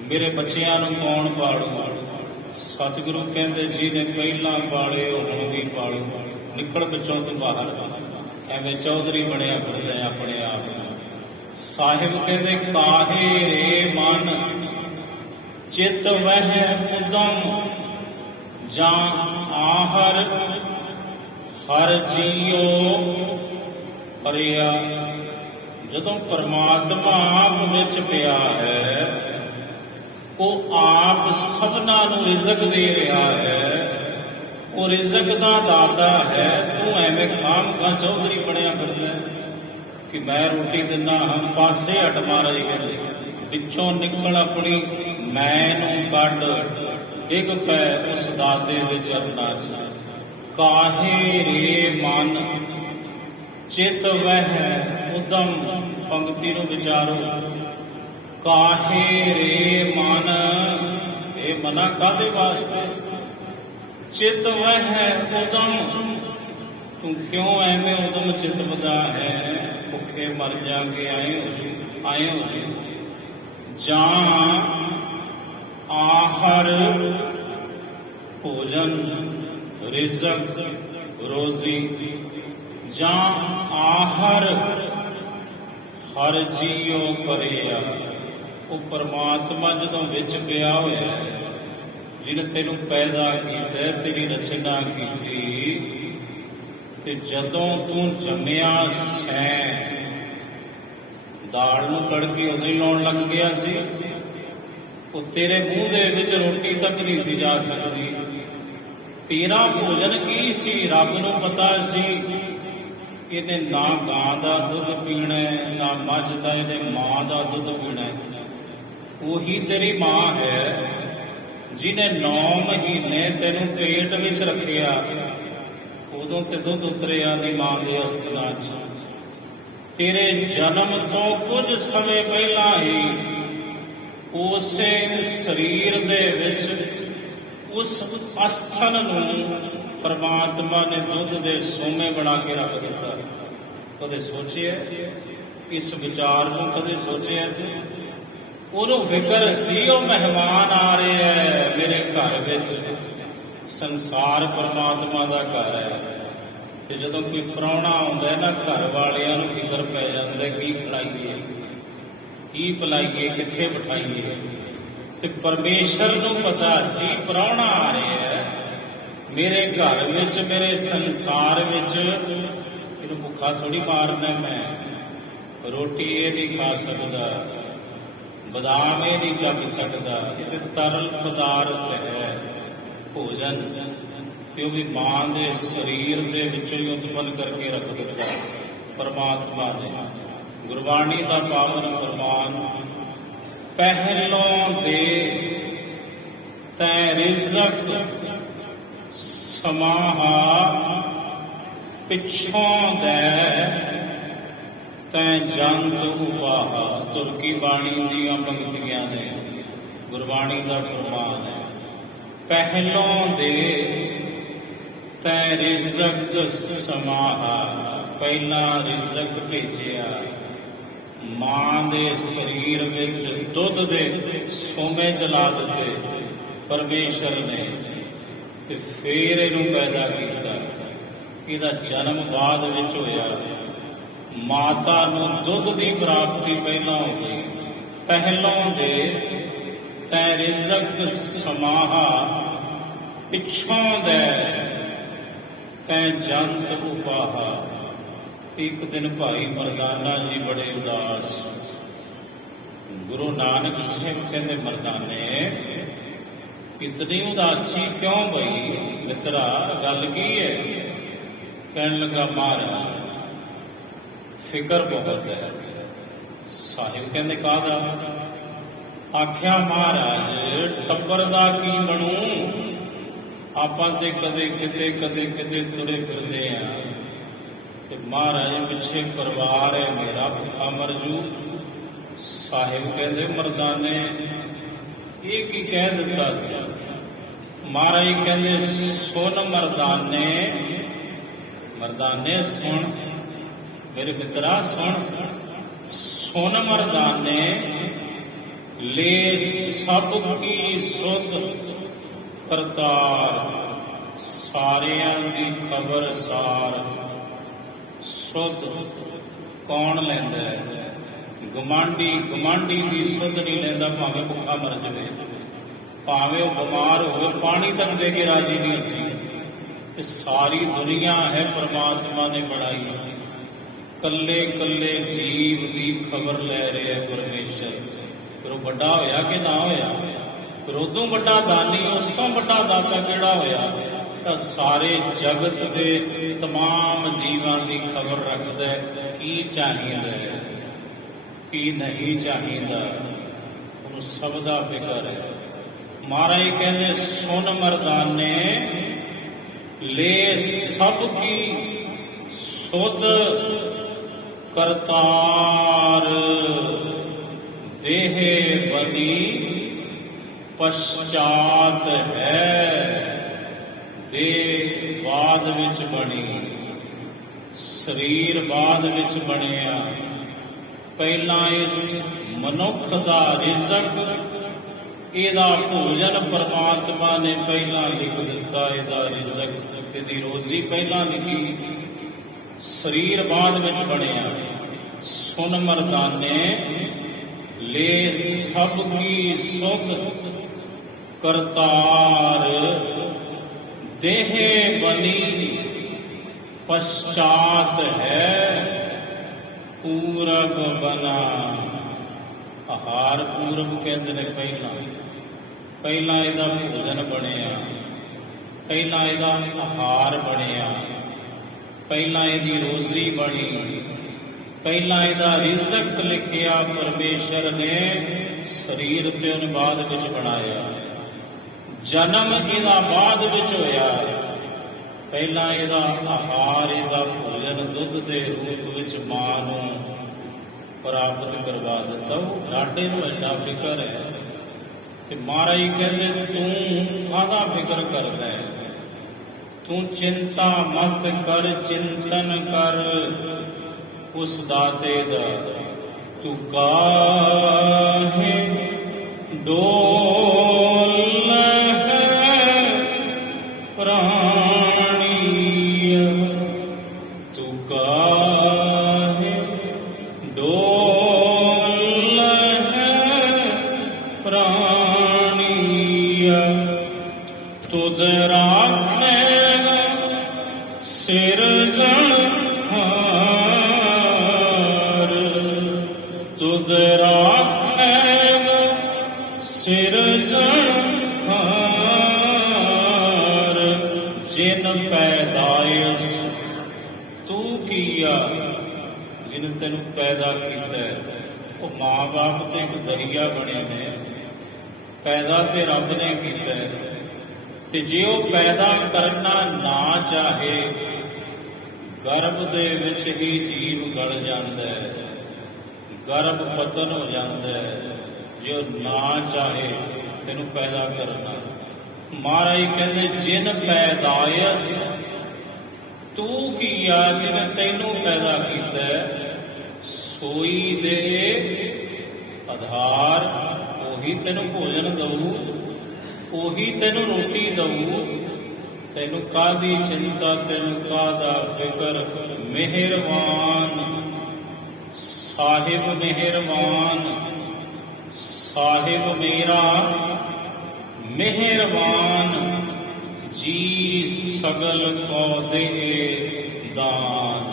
ਮੇਰੇ ਬੱਚਿਆਂ ਨੂੰ ਕੌਣ ਪਾਲੂ? ਸਤਿਗੁਰੂ ਕਹਿੰਦੇ ਜੀ ਨੇ ਪਹਿਲਾਂ ਪਾਲੇ, ਹੁਣ ਵੀ ਪਾਲੂ। ਨਿਕਲ ਵਿੱਚੋਂ ਤੂੰ ਬਾਹਰ, ਐਵੇਂ ਚੌਧਰੀ ਬਣਿਆ ਫਿਰਦਾ ਆਪਣੇ ਆਪ ਨੂੰ। ਸਾਹਿਬ ਕਹਿੰਦੇ ਕਾਹੇ ਰੇ ਮਨ ਚਿਤ ਵਹਿ ਉਦਮ, ਜਾਂ ਆਹਰ ਹਰ ਜੀਉ ਪਰਿਆ। ਜਦੋਂ ਪਰਮਾਤਮਾ ਆਪ ਵਿੱਚ ਪਿਆ ਹੈ, ਉਹ ਆਪ ਸਭਨਾਂ ਨੂੰ ਰਿਜ਼ਕ ਦੇ ਰਿਹਾ ਹੈ, ਉਹ ਰਿਜ਼ਕ ਦਾ ਦਾਤਾ ਹੈ। ਤੂੰ ਐਵੇਂ ਖਾਮ-ਖਾ ਚੌਧਰੀ ਬਣਿਆ ਫਿਰਦਾ ਕਿ ਮੈਂ ਰੋਟੀ ਦਿੰਦਾ ਹਾਂ। ਪਾਸੇ ਹਟ ਮਹਾਰਾਜ ਕਹਿੰਦੇ, ਵਿੱਚੋਂ ਨਿਕਲ, ਆਪਣੀ ਮੈਂ ਨੂੰ ਕੱਢ, ਡਿੱਗ ਪੈ ਉਸ ਦਾਤੇ ਦੇ ਚਰਨਾਂ 'ਚ। ਕਾਹੇ ਰੇ ਮਨ ਚਿਤ ਵਹਿ ਉਦਮ, ਪੰਕਤੀ ਨੂੰ ਵਿਚਾਰੋ। ਕਾਹੇ ਰੇ ਮਨ, ਇਹ ਮਨਾ ਕਾਹਦੇ ਵਾਸਤੇ? ਚਿਤ ਵਹਿ ਉਦਮ, ਤੂੰ ਕਿਉਂ ਐਵੇਂ ਉਦਮ ਚਿਤਵਦਾ ਹੈ? ਭੁੱਖੇ ਮਰ ਜਾਗੇ ਆਏ ਹੋ ਜੀ। ਜਾਂ ਆਹਰ ਭੋਜਨ ਰਿਜ਼ਕ ਰੋਜ਼ੀ, ਜਾਂ ਆਹਰ ਹਰ ਜੀਉ ਕਰਿਆ। ਉਹ ਪਰਮਾਤਮਾ ਜਦੋਂ ਵਿੱਚ ਪਿਆ ਹੋਇਆ ਹੈ, ਜਿਹਨੇ ਤੈਨੂੰ ਪੈਦਾ ਕੀਤਾ, ਤੇਰੀ ਰਚਨਾ ਕੀਤੀ, ਤੇ ਜਦੋਂ ਤੂੰ ਜੰਮਿਆ ਸੈਂ, ਦਾਲ ਨੂੰ ਤੜਕੇ ਉਦੋਂ ਹੀ ਲਾਉਣ ਲੱਗ ਗਿਆ ਸੀ। ਉਹ ਤੇਰੇ ਮੂੰਹ ਦੇ ਵਿੱਚ ਰੋਟੀ ਤੱਕ ਨਹੀਂ ਸੀ ਜਾ ਸਕਦੀ। ਤੇਰਾ ਭੋਜਨ ਕੀ ਸੀ? ਰੱਬ ਨੂੰ ਪਤਾ ਸੀ ਇਹਨੇ ਨਾ ਗਾਂ ਦਾ ਦੁੱਧ ਪੀਣਾ, ਨਾ ਮੱਝ ਦਾ, ਇਹਨੇ ਮਾਂ ਦਾ ਦੁੱਧ ਪੀਣਾ। ਉਹੀ ਤੇਰੀ ਮਾਂ ਹੈ ਜਿਹਨੇ 9 ਮਹੀਨੇ ਤੈਨੂੰ ਪੇਟ ਵਿੱਚ ਰੱਖਿਆ। ਉਦੋਂ ਤੇ ਦੁੱਧ ਉਤਰਿਆ ਦੀ ਮਾਂ ਦੇ ਅਸਤਨਾਂ 'ਚ। ਤੇਰੇ ਜਨਮ ਤੋਂ ਕੁਝ ਸਮੇਂ ਪਹਿਲਾਂ ਹੀ ਉਸੇ ਸਰੀਰ ਦੇ ਵਿੱਚ ਉਸ ਅਸਥਨ ਨੂੰ ਪਰਮਾਤਮਾ ਨੇ ਦੁੱਧ ਦੇ ਸੋਮੇ ਬਣਾ ਕੇ ਰੱਖ ਦਿੱਤਾ। ਕਦੇ ਸੋਚਿਆ ਇਸ ਵਿਚਾਰ ਨੂੰ? ਕਦੇ ਸੋਚਿਆ ਤੂੰ? ਉਹਨੂੰ ਫਿਕਰ ਸੀ ਉਹ ਮਹਿਮਾਨ ਆ ਰਿਹਾ ਹੈ ਮੇਰੇ ਘਰ ਵਿੱਚ। ਸੰਸਾਰ ਪਰਮਾਤਮਾ ਦਾ ਘਰ ਹੈ, ਤੇ ਜਦੋਂ ਕੋਈ ਪ੍ਰਾਹੁਣਾ ਆਉਂਦਾ ਨਾ, ਘਰ ਵਾਲਿਆਂ ਨੂੰ ਫਿਕਰ ਪੈ ਜਾਂਦਾ ਕੀ ਖਿਲਾਈਏ, ਕੀ ਪਿਲਾਈਏ, ਕਿੱਥੇ ਬਿਠਾਈਏ। ਤੇ ਪਰਮੇਸ਼ਰ ਨੂੰ ਪਤਾ ਸੀ ਪ੍ਰਾਹੁਣਾ ਆ ਰਿਹਾ ਹੈ ਮੇਰੇ ਘਰ ਵਿੱਚ, ਮੇਰੇ ਸੰਸਾਰ ਵਿੱਚ। ਇਹਨੂੰ ਭੁੱਖਾ ਥੋੜੀ ਮਾਰਨਾ ਮੈਂ। ਰੋਟੀ ਇਹ ਨਹੀਂ ਖਾ ਸਕਦਾ, ਬਦਾਮ ਇਹ ਨਹੀਂ ਚੱਕ ਸਕਦਾ। ਇਹ ਤੇ ਤਰਲ ਪਦਾਰਥ ਹੈ ਭੋਜਨ, ਤੇ ਉਹ ਵੀ ਮਾਂ ਦੇ ਸਰੀਰ ਦੇ ਵਿੱਚੋਂ ਹੀ ਉਤਪੰਨ ਕਰਕੇ ਰੱਖ ਦਿੱਤਾ ਪਰਮਾਤਮਾ ਨੇ। ਗੁਰਬਾਣੀ ਦਾ ਪਾਵਨ ਫਰਮਾਨ, ਪਹਿਲੋਂ ਦੇ ਤੈ ਰਿਜ਼ਕ ਸਮਾਹਾ, ਪਿੱਛੋਂ ਦੇ ਤੈ ਜੰਤ ਉਪਾਹਾ। ਤੁਰਕੀ ਬਾਣੀ ਦੀਆਂ ਪੰਕਤੀਆਂ ਨੇ, ਗੁਰਬਾਣੀ ਦਾ ਫਰਮਾਨ ਹੈ। ਪਹਿਲੋਂ ਦੇ ਤੈ ਰਿਜ਼ਕ ਸਮਾਹਾ, ਪਹਿਲਾਂ ਰਿਜ਼ਕ ਭੇਜਿਆ ਮਾਂ ਦੇ ਸਰੀਰ ਵਿੱਚ, ਦੁੱਧ ਦੇ ਸੋਮੇ ਚਲਾ ਦਿੱਤੇ ਪਰਮੇਸ਼ਰ ਨੇ, ਤੇ ਫੇਰ ਇਹਨੂੰ ਪੈਦਾ ਕੀਤਾ। ਇਹਦਾ ਜਨਮ ਬਾਅਦ ਵਿੱਚ ਹੋਇਆ। ਮਾਤਾ ਨੂੰ ਦੁੱਧ ਦੀ ਪ੍ਰਾਪਤੀ ਪਹਿਲਾਂ ਹੋ ਗਈ। ਪਹਿਲੋਂ ਦੇ ਤੈ ਰਿਜ਼ਕ ਸਮਾਹਾ, ਪਿੱਛੋਂ ਦੇ ਤੈ ਜੰਤ ਉਪਾਹਾ। ਇੱਕ ਦਿਨ ਭਾਈ ਮਰਦਾਨਾ ਜੀ ਬੜੇ ਉਦਾਸ। ਗੁਰੂ ਨਾਨਕ ਸਾਹਿਬ ਕਹਿੰਦੇ, ਮਰਦਾਨੇ ਇਤਨੀ ਉਦਾਸੀ ਕਿਉਂ ਬਈ? ਮਿੱਤਰਾ ਗੱਲ ਕੀ ਹੈ? ਕਹਿਣ ਲੱਗਾ, ਮਹਾਰਾਜ ਫਿਕਰ ਬਹੁਤ ਹੈ। ਸਾਹਿਬ ਕਹਿੰਦੇ, ਕਾਹਦਾ? ਆਖਿਆ, ਮਹਾਰਾਜ ਟੱਬਰ ਦਾ ਕੀ ਬਣੂ? ਆਪਾਂ ਤੇ ਕਦੇ ਕਿਤੇ ਕਦੇ ਕਿਤੇ ਤੁਰੇ ਫਿਰਦੇ ਆ, ਤੇ ਮਹਾਰਾਜ ਪਿੱਛੇ ਪਰਿਵਾਰ ਹੈ ਮੇਰਾ, ਭੁੱਖਾ ਮਰ ਜੂ। ਸਾਹਿਬ ਕਹਿੰਦੇ, ਮਰਦਾਨੇ ਇਹ ਕੀ ਕਹਿ ਦਿੱਤਾ ਤੂੰ? ਮਹਾਰਾਜ ਕਹਿੰਦੇ, ਸੁਣ ਮਰਦਾਨੇ, ਮਰਦਾਨੇ ਸੁਣ, ਮੇਰੇ ਮਿੱਤਰਾ ਸੁਣ, ਸੁਣ ਮਰਦਾਨੇ, ਲੈ ਸਭ ਕੀ ਸੁਧ ਕਰਤਾਰ, ਸਾਰਿਆਂ ਦੀ ਖਬਰ ਸਾਰ। ਸੁਧ ਕੌਣ ਲੈਂਦਾ ਹੈ? ਗੁਆਂਢੀ। ਗੁਆਂਢੀ ਦੀ ਸੁਧ ਨਹੀਂ ਲੈਂਦਾ, ਭਾਵੇਂ ਭੁੱਖਾ ਮਰ ਜਾਵੇ, ਭਾਵੇਂ ਉਹ ਬਿਮਾਰ ਹੋਵੇ, ਪਾਣੀ ਤੱਕ ਦੇ ਕੇ ਰਾਜੀ ਨਹੀਂ ਅਸੀਂ। ਤੇ ਸਾਰੀ ਦੁਨੀਆ ਹੈ ਪਰਮਾਤਮਾ ਨੇ ਬਣਾਈ, ਕੱਲੇ ਕੱਲੇ ਜੀਵ ਦੀ ਖਬਰ ਲੈ ਰਿਹਾ ਪਰਮੇਸ਼ਰ। ਫਿਰ ਉਹ ਵੱਡਾ ਹੋਇਆ ਕਿ ਨਾ ਹੋਇਆ? ਫਿਰ ਉਦੋਂ ਵੱਡਾ ਦਾਨੀ, ਉਸ ਤੋਂ ਵੱਡਾ ਦਾਤਾ ਕਿਹੜਾ ਹੋਇਆ? ਤਾਂ ਸਾਰੇ ਜਗਤ ਦੇ ਤਮਾਮ ਜੀਵਾਂ ਦੀ ਖਬਰ ਰੱਖਦਾ ਹੈ, ਕੀ ਚਾਹੀਦਾ ਹੈ, ਕੀ ਨਹੀਂ ਚਾਹੀਦਾ, ਉਹਨੂੰ ਸਭ ਦਾ ਫਿਕਰ ਹੈ। ਮਹਾਰਾਜ ਕਹਿੰਦੇ, ਸੁਣ ਮਰਦਾਨੇ, ਲੈ ਸਭ ਕੀ ਸੁਧ ਕਰਤਾਰ, ਦੇਹ ਬਨੀ ਪਛਾਤ ਹੈ, ਦੇਹ ਬਾਅਦ ਵਿੱਚ ਬਣੀ, ਸਰੀਰ ਬਾਅਦ ਵਿੱਚ ਬਣਿਆ। ਪਹਿਲਾਂ ਇਸ ਮਨੁੱਖ ਦਾ ਰਿਜ਼ਕ, ਇਹਦਾ ਭੋਜਨ ਪਰਮਾਤਮਾ ਨੇ ਪਹਿਲਾਂ ਲਿਖ ਦਿੱਤਾ। ਇਹਦਾ ਰਿਜ਼ਕ, ਇਹਦੀ ਰੋਜ਼ੀ ਪਹਿਲਾਂ ਲਿਖੀ, ਸਰੀਰ ਬਾਅਦ ਵਿੱਚ ਬਣਿਆ। ਸੁਨ ਮਰਦਾਨੇ ਲੈ ਸਭ ਕੀ ਸੁਧ ਕਰਤਾਰ, ਦੇਹ ਬਨੀ ਪश्चात ਹੈ ਪੂਰਬ ਬਨਾ। ਆਹਾਰ ਪੂਰਬ ਕਹਿੰਦੇ ਨੇ ਪਹਿਲਾਂ ਇਹਦਾ ਭੋਜਨ ਬਣਿਆ, ਪਹਿਲਾਂ ਇਹਦਾ ਆਹਾਰ ਬਣਿਆ, ਪਹਿਲਾਂ ਇਹਦੀ ਰੋਜ਼ੀ ਬਣੀ, ਪਹਿਲਾਂ ਇਹਦਾ ਰਿਜ਼ਕ ਲਿਖਿਆ ਪਰਮੇਸ਼ਰ ਨੇ, ਸਰੀਰ ਤੇ ਉਹਨੇ ਬਾਅਦ ਵਿੱਚ ਬਣਾਇਆ। ਜਨਮ ਇਹਦਾ ਬਾਅਦ ਵਿੱਚ ਹੋਇਆ, ਪਹਿਲਾਂ ਇਹਦਾ ਆਹਾਰ, ਇਹਦਾ ਭੋਜਨ ਦੁੱਧ ਦੇ ਰੂਪ ਵਿੱਚ ਮਾਂ ਨੂੰ ਪ੍ਰਾਪਤ ਕਰਵਾ ਦਿੱਤਾ। ਉਹ ਲਾਡੇ ਨੂੰ ਐਡਾ ਫਿਕਰ ਹੈ ਤੇ ਮਹਾਰਾਜ ਕਹਿੰਦੇ ਤੂੰ ਕਾਹਦਾ ਫਿਕਰ ਕਰਦਾ ਹੈ? ਤੂੰ ਚਿੰਤਾ ਮਤ ਕਰ, ਚਿੰਤਨ ਕਰ ਉਸ ਦਾਤੇ ਦਾ। ਤੂੰ ਕਾਹੇ ਡੋਲ ਹੈ ਪ੍ਰਾਣੀ, ਤੂੰ ਕਾਹੇ ਡੋਲ ਹੈ ਪ੍ਰਾਣੀ, ਤੁਧ ਰਾਖੇਗਾ ਸਿਰਜਣਹਾਰ, ਤੁਧ ਰਾਖੇਗਾ ਸਿਰਜਣਹਾਰ। ਜਿਨ ਪੈਦਾਇਸ਼ ਤੂੰ ਕੀਆ, ਜਿਨ ਤੈਨੂੰ ਪੈਦਾ ਕੀਤਾ। ਉਹ ਮਾਂ ਬਾਪ ਤੇ ਇੱਕ ਜ਼ਰੀਆ ਬਣੇ ਨੇ, ਪੈਦਾ ਤੇ ਰੱਬ ਨੇ ਕੀਤਾ। ਤੇ ਜੇ ਉਹ ਪੈਦਾ ਕਰਨਾ ਨਾ ਚਾਹੇ, ਗਰਭ ਦੇ ਵਿੱਚ ਹੀ ਜੀਵ ਗਲ ਜਾਂਦਾ ਹੈ, ਗਰਭ ਪਤਨ ਹੋ ਜਾਂਦਾ ਹੈ। ਜੇ ਉਹ ਨਾ ਚਾਹੇ ਤੈਨੂੰ ਪੈਦਾ ਕਰਨਾ, ਮਹਾਰਾਜ ਕਹਿੰਦੇ ਜਿਨ ਪੈਦਾਇਸ ਤੂੰ ਕੀਆ, ਜਿਹਨੇ ਤੈਨੂੰ ਪੈਦਾ ਕੀਤਾ, ਸੋਈ ਦੇ ਆਧਾਰ, ਉਹੀ ਤੈਨੂੰ ਭੋਜਨ ਦਊ, ਉਹੀ ਤੈਨੂੰ ਰੋਟੀ ਦਊ। ਤੈਨੂੰ ਕਾਹਦੀ ਚਿੰਤਾ, ਤੈਨੂੰ ਕਾਹਦਾ ਫਿਕਰ? ਮਿਹਰਬਾਨ ਸਾਹਿਬ, ਮਿਹਰਬਾਨ ਸਾਹਿਬ ਮੇਰਾ, ਮਿਹਰਬਾਨ ਜੀ ਸਗਲ ਕੋ ਦੇ ਦਾਨ।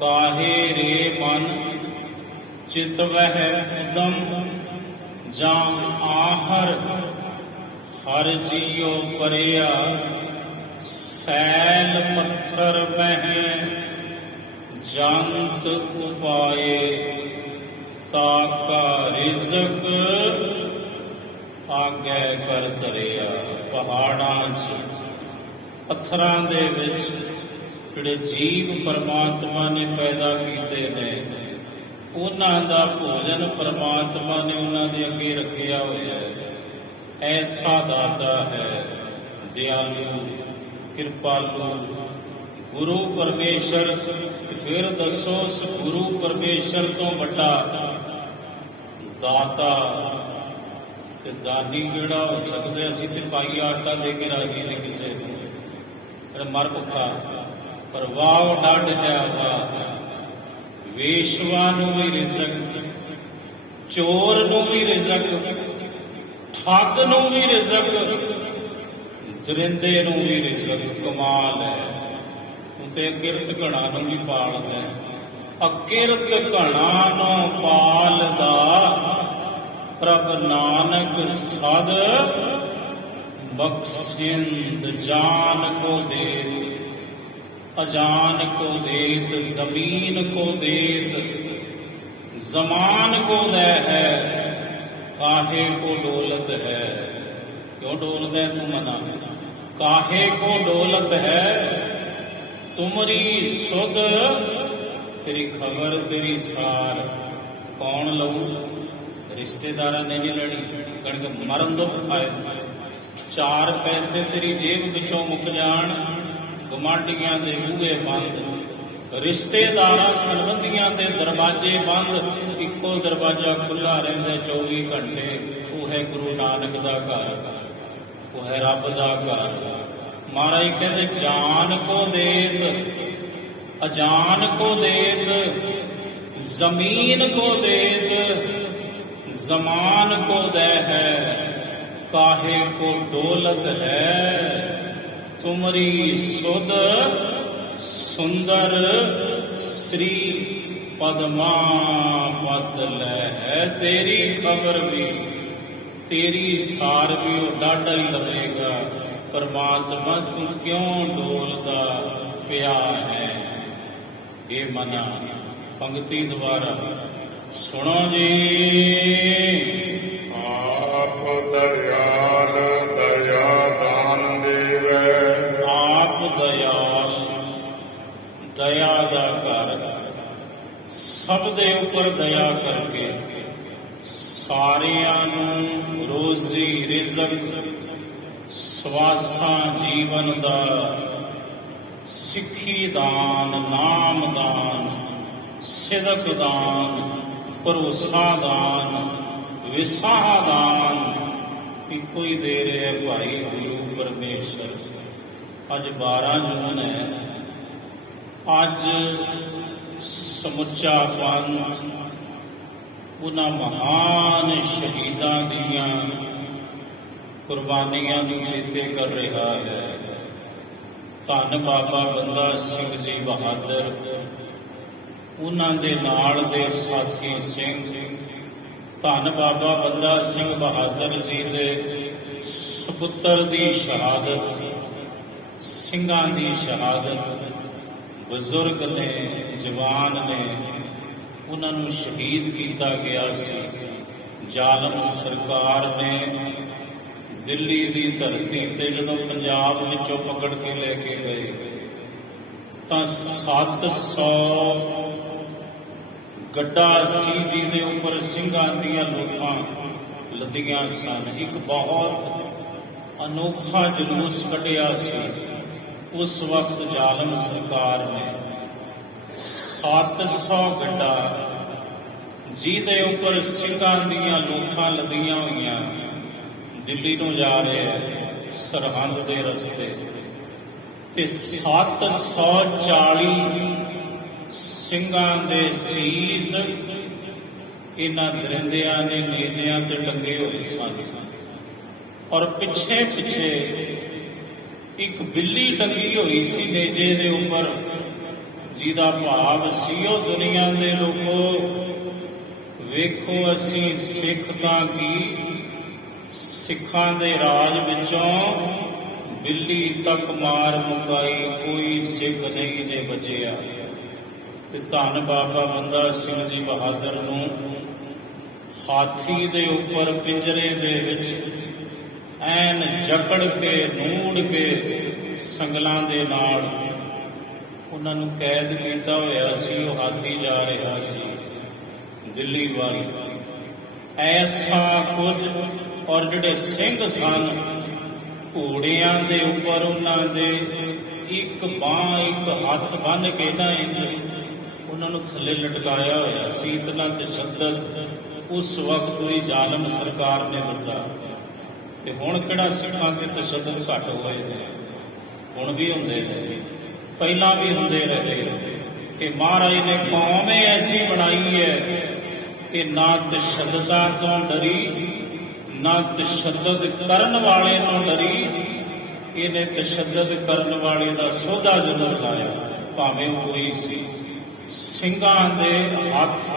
ਕਾਹੇ ਰੇ ਮਨ ਚਿਤ ਵਹਿ ਉਦਮ, ਜਾਂ ਆਹਰ ਹਰ ਜੀਉ ਪਰਿਆ। ਸੈਲ ਪੱਥਰ ਮਹਿ ਜੰਤ ਉਪਾਏ, ਤਾਕਾ ਰਿਜ਼ਕ ਆਗੇ ਕਰ ਧਰਿਆ। ਪਹਾੜਾਂ 'ਚ, ਪੱਥਰਾਂ ਦੇ ਵਿੱਚ ਜਿਹੜੇ ਜੀਵ ਪਰਮਾਤਮਾ ਨੇ ਪੈਦਾ ਕੀਤੇ ਨੇ, ਉਹਨਾਂ ਦਾ ਭੋਜਨ ਪਰਮਾਤਮਾ ਨੇ ਉਹਨਾਂ ਦੇ ਅੱਗੇ ਰੱਖਿਆ ਹੋਇਆ ਹੈ। ਐਸਾ ਦਾਤਾ ਹੈ, ਦਿਆਲੂ, ਕਿਰਪਾਲੂ ਗੁਰੂ ਪਰਮੇਸ਼ਰ। ਫਿਰ ਦੱਸੋ ਉਸ ਗੁਰੂ ਪਰਮੇਸ਼ਰ ਤੋਂ ਵੱਡਾ ਦਾਤਾ ਤੇ ਦਾਨੀ ਕਿਹੜਾ ਹੋ ਸਕਦਾ? ਅਸੀਂ ਤੇ ਪਾਈਆ ਆਟਾ ਦੇ ਕੇ ਰਾਜੀ ਨੇ ਕਿਸੇ ਨੂੰ, ਮਰ ਭੁੱਖਾ, ਪਰ ਵਾਹ ਡੱਡ ਹੈ ਵਾਹ। ਵੇਸ਼ਵਾ ਨੂੰ ਵੀ ਰਿਜ਼ਕ, ਚੋਰ ਨੂੰ ਵੀ ਰਿਜ਼ਕ, ਠੱਗ ਨੂੰ ਵੀ ਰਿਜ਼ਕ, ਦਰਿੰਦੇ ਨੂੰ ਵੀ ਰਿਜ਼ਕ। ਕਮਾਲ ਹੈ। ਤੂੰ ਤੇ ਅਕਿਰਤ ਘਣਾ ਨੂੰ ਵੀ ਪਾਲਦਾ, ਅਕਿਰਤ ਘਣਾ ਨੂੰ ਪਾਲਦਾ। ਪ੍ਰਭ ਨਾਨਕ ਸਦ ਬਖਸ਼ਿੰਦ, ਜਾਨ ਕੋ ਦੇਤ अजान को देत, जमीन को देत जमान को दे है। काहे को डोलत है, क्यों डोलत है तू मना? काहे को डोलत है तुमरी सुध, तेरी खबर तेरी सार कौन लऊ? रिश्तेदार ने भी लड़ी, कणक मरण दुख खाए। ਚਾਰ ਪੈਸੇ ਤੇਰੀ ਜੇਬ ਵਿੱਚੋਂ ਮੁੱਕ ਜਾਣ, ਗੁਆਂਢੀਆਂ ਦੇ ਬੂਹੇ ਬੰਦ, ਰਿਸ਼ਤੇਦਾਰਾਂ ਸੰਬੰਧੀਆਂ ਦੇ ਦਰਵਾਜ਼ੇ ਬੰਦ, ਇੱਕੋ ਦਰਵਾਜ਼ਾ ਖੁੱਲ੍ਹਾ ਰਹਿੰਦਾ 24 ਘੰਟੇ। ਉਹ ਹੈ ਗੁਰੂ ਨਾਨਕ ਦਾ ਘਰ, ਉਹ ਹੈ ਰੱਬ ਦਾ ਘਰ। ਮਹਾਰਾਜ ਕਹਿੰਦੇ ਜਾਨ ਕੋ ਦੇਤ ਅਜਾਨ ਕੋ ਦੇਤ, ਜ਼ਮੀਨ ਕੋ ਦੇਤ ਜ਼ਮਾਨ ਕੋ ਦੇ ਹੈ, ਕਾਹੇ ਕੋ ਡੋਲਤ ਹੈ, ਤੁਮਰੀ ਸੁਧ ਸੁੰਦਰ ਸ੍ਰੀ ਪਦਮਾ ਪਤ ਲੈ ਹੈ। ਤੇਰੀ ਖਬਰ ਵੀ ਤੇਰੀ ਸਾਰ ਵੀ ਉਹ ਡਾਢਾ ਹੀ ਲਵੇਗਾ, ਪਰਮਾਤਮਾ ਤੂੰ ਕਿਉਂ ਡੋਲਦਾ ਪਿਆ ਹੈ। ਇਹ ਮਨਾ ਪੰਗਤੀ ਦੁਆਰਾ ਸੁਣੋ ਜੀ। ਆਪ ਦਇਆਲ ਦਇਆ ਦਾਨ ਦੇਵੈ, ਆਪ ਦਇਆਲ ਦਇਆ ਦਾ ਘਰ, ਸਭ ਦੇ ਉੱਪਰ ਦਇਆ ਕਰਕੇ ਸਾਰਿਆਂ ਨੂੰ ਰੋਜ਼ੀ ਰਿਜ਼ਕ ਸਵਾਸਾਂ ਜੀਵਨ ਦਾ, ਸਿੱਖੀ ਦਾਨ, ਨਾਮ ਦਾਨ, ਸਿਦਕ ਦਾਨ, ਭਰੋਸਾ ਦਾਨ, ਵਿਸਾਹ ਦਾਨ ਇੱਕੋ ਹੀ ਦੇ ਰਿਹਾ ਭਾਈ ਗੁਰੂ ਪਰਮੇਸ਼ਰ। ਅੱਜ 12 ਜੂਨ ਹੈ। ਅੱਜ ਸਮੁੱਚਾ ਪੰਥ ਉਹਨਾਂ ਮਹਾਨ ਸ਼ਹੀਦਾਂ ਦੀਆਂ ਕੁਰਬਾਨੀਆਂ ਨੂੰ ਚੇਤੇ ਕਰ ਰਿਹਾ ਹੈ। ਧੰਨ ਬਾਬਾ ਬੰਦਾ ਸਿੰਘ ਜੀ ਬਹਾਦਰ, ਉਹਨਾਂ ਦੇ ਨਾਲ ਦੇ ਸਾਥੀ ਸਿੰਘ, ਧੰਨ ਬਾਬਾ ਬੰਦਾ ਸਿੰਘ ਬਹਾਦਰ ਜੀ ਦੇ ਸਪੁੱਤਰ ਦੀ ਸ਼ਹਾਦਤ, ਸਿੰਘਾਂ ਦੀ ਸ਼ਹਾਦਤ, ਬਜ਼ੁਰਗ ਨੇ, ਜਵਾਨ ਨੇ, ਉਹਨਾਂ ਨੂੰ ਸ਼ਹੀਦ ਕੀਤਾ ਗਿਆ ਸੀ। ਜ਼ਾਲਮ ਸਰਕਾਰ ਨੇ ਦਿੱਲੀ ਦੀ ਧਰਤੀ ਤੇ ਜਦੋਂ ਪੰਜਾਬ ਵਿੱਚੋਂ ਪਕੜ ਕੇ ਲੈ ਕੇ ਗਏ ਤਾਂ 700 ਗੱਡਾ ਸੀ ਜਿਹਦੇ ਉੱਪਰ ਸਿੰਘਾਂ ਦੀਆਂ ਲੋਥਾਂ ਲੱਦੀਆਂ ਸਨ। ਇੱਕ ਬਹੁਤ ਅਨੋਖਾ ਜਲੂਸ ਕੱਢਿਆ ਸੀ ਉਸ ਵਕਤ ਜ਼ਾਲਮ ਸਰਕਾਰ ਨੇ। 700 ਗੱਡਾ ਜਿਹਦੇ ਉੱਪਰ ਸਿੰਘਾਂ ਦੀਆਂ ਲੋਥਾਂ ਲੱਦੀਆਂ ਹੋਈਆਂ ਦਿੱਲੀ ਨੂੰ ਜਾ ਰਹੇ ਸਰਹੰਦ ਦੇ ਰਸਤੇ, ਤੇ 740 ਸਿੰਘਾਂ ਦੇ ਸੀਸ ਇਹਨਾਂ ਦਰਿੰਦਿਆਂ ਨੇ ਨੇਜਿਆਂ ਤੇ ਟੰਗੇ ਹੋਏ ਸਨ, ਔਰ ਪਿੱਛੇ ਪਿੱਛੇ ਇੱਕ ਬਿੱਲੀ ਟੰਗੀ ਹੋਈ ਸੀ ਨੇਜੇ ਦੇ ਉੱਪਰ, ਜਿਹਦਾ ਭਾਵ ਸੀ ਉਹ ਦੁਨੀਆ ਦੇ ਲੋਕੋ ਵੇਖੋ ਅਸੀਂ ਸਿੱਖ ਤਾਂ ਕੀ, ਸਿੱਖਾਂ ਦੇ ਰਾਜ ਵਿੱਚੋਂ ਬਿੱਲੀ ਤੱਕ ਮਾਰ ਮੁਕਾਈ, ਕੋਈ ਸਿੱਖ ਨਹੀਂ ਜੇ ਬਚਿਆ। ਤੇ ਧੰਨ ਬਾਬਾ ਬੰਦਾ ਸਿੰਘ ਜੀ ਬਹਾਦਰ ਨੂੰ ਹਾਥੀ ਦੇ ਉੱਪਰ ਪਿੰਜਰੇ ਦੇ ਵਿੱਚ ਐਨ ਜਕੜ ਕੇ ਨੂੜ ਕੇ ਸੰਗਲਾਂ ਦੇ ਨਾਲ ਉਹਨਾਂ ਨੂੰ ਕੈਦ ਕੀਤਾ ਹੋਇਆ ਸੀ। ਉਹ ਹਾਥੀ ਜਾ ਰਿਹਾ ਸੀ ਦਿੱਲੀ ਵੱਲ। ਐਸਾ ਕੁਝ, ਔਰ ਜਿਹੜੇ ਸਿੰਘ ਸਨ ਘੋੜਿਆਂ ਦੇ ਉੱਪਰ ਉਹਨਾਂ ਦੇ ਇੱਕ ਬਾਂਹ ਇੱਕ ਹੱਥ ਬੰਨ੍ਹ ਕੇ ਨਾ ਇੰਜ ਉਹਨਾਂ ਨੂੰ ਥੱਲੇ ਲਟਕਾਇਆ ਹੋਇਆ ਸੀ। ਇਤਨਾ ਤਸ਼ੱਦਦ ਉਸ ਵਕਤ ਦੀ ਜ਼ਾਲਮ ਸਰਕਾਰ ਨੇ ਦਿੱਤਾ। ਤੇ ਹੁਣ ਕਿਹੜਾ ਸਿੱਖਾਂ ਤੇ ਤਸ਼ੱਦਦ ਘੱਟ ਹੋਏ ਨੇ, ਹੁਣ ਵੀ ਹੁੰਦੇ ਨੇ, ਪਹਿਲਾਂ ਵੀ ਹੁੰਦੇ ਰਹੇ। ਕਿ ਮਹਾਰਾਜ ਨੇ ਕੌਮ ਐਸੀ ਬਣਾਈ ਹੈ ਕਿ ਨਾ ਤਸ਼ੱਦਦਾਂ ਤੋਂ ਡਰੀ, ਨਾ ਤਸ਼ੱਦਦ ਕਰਨ ਵਾਲੇ ਤੋਂ ਡਰੀ। ਇਹਨੇ ਤਸ਼ੱਦਦ ਕਰਨ ਵਾਲੇ ਦਾ ਸੌਦਾ ਜ਼ਰੂਰ ਲਾਇਆ, ਭਾਵੇਂ ਉਹ ਕੋਈ ਸੀ। ਸਿੰਘਾਂ ਦੇ ਹੱਥ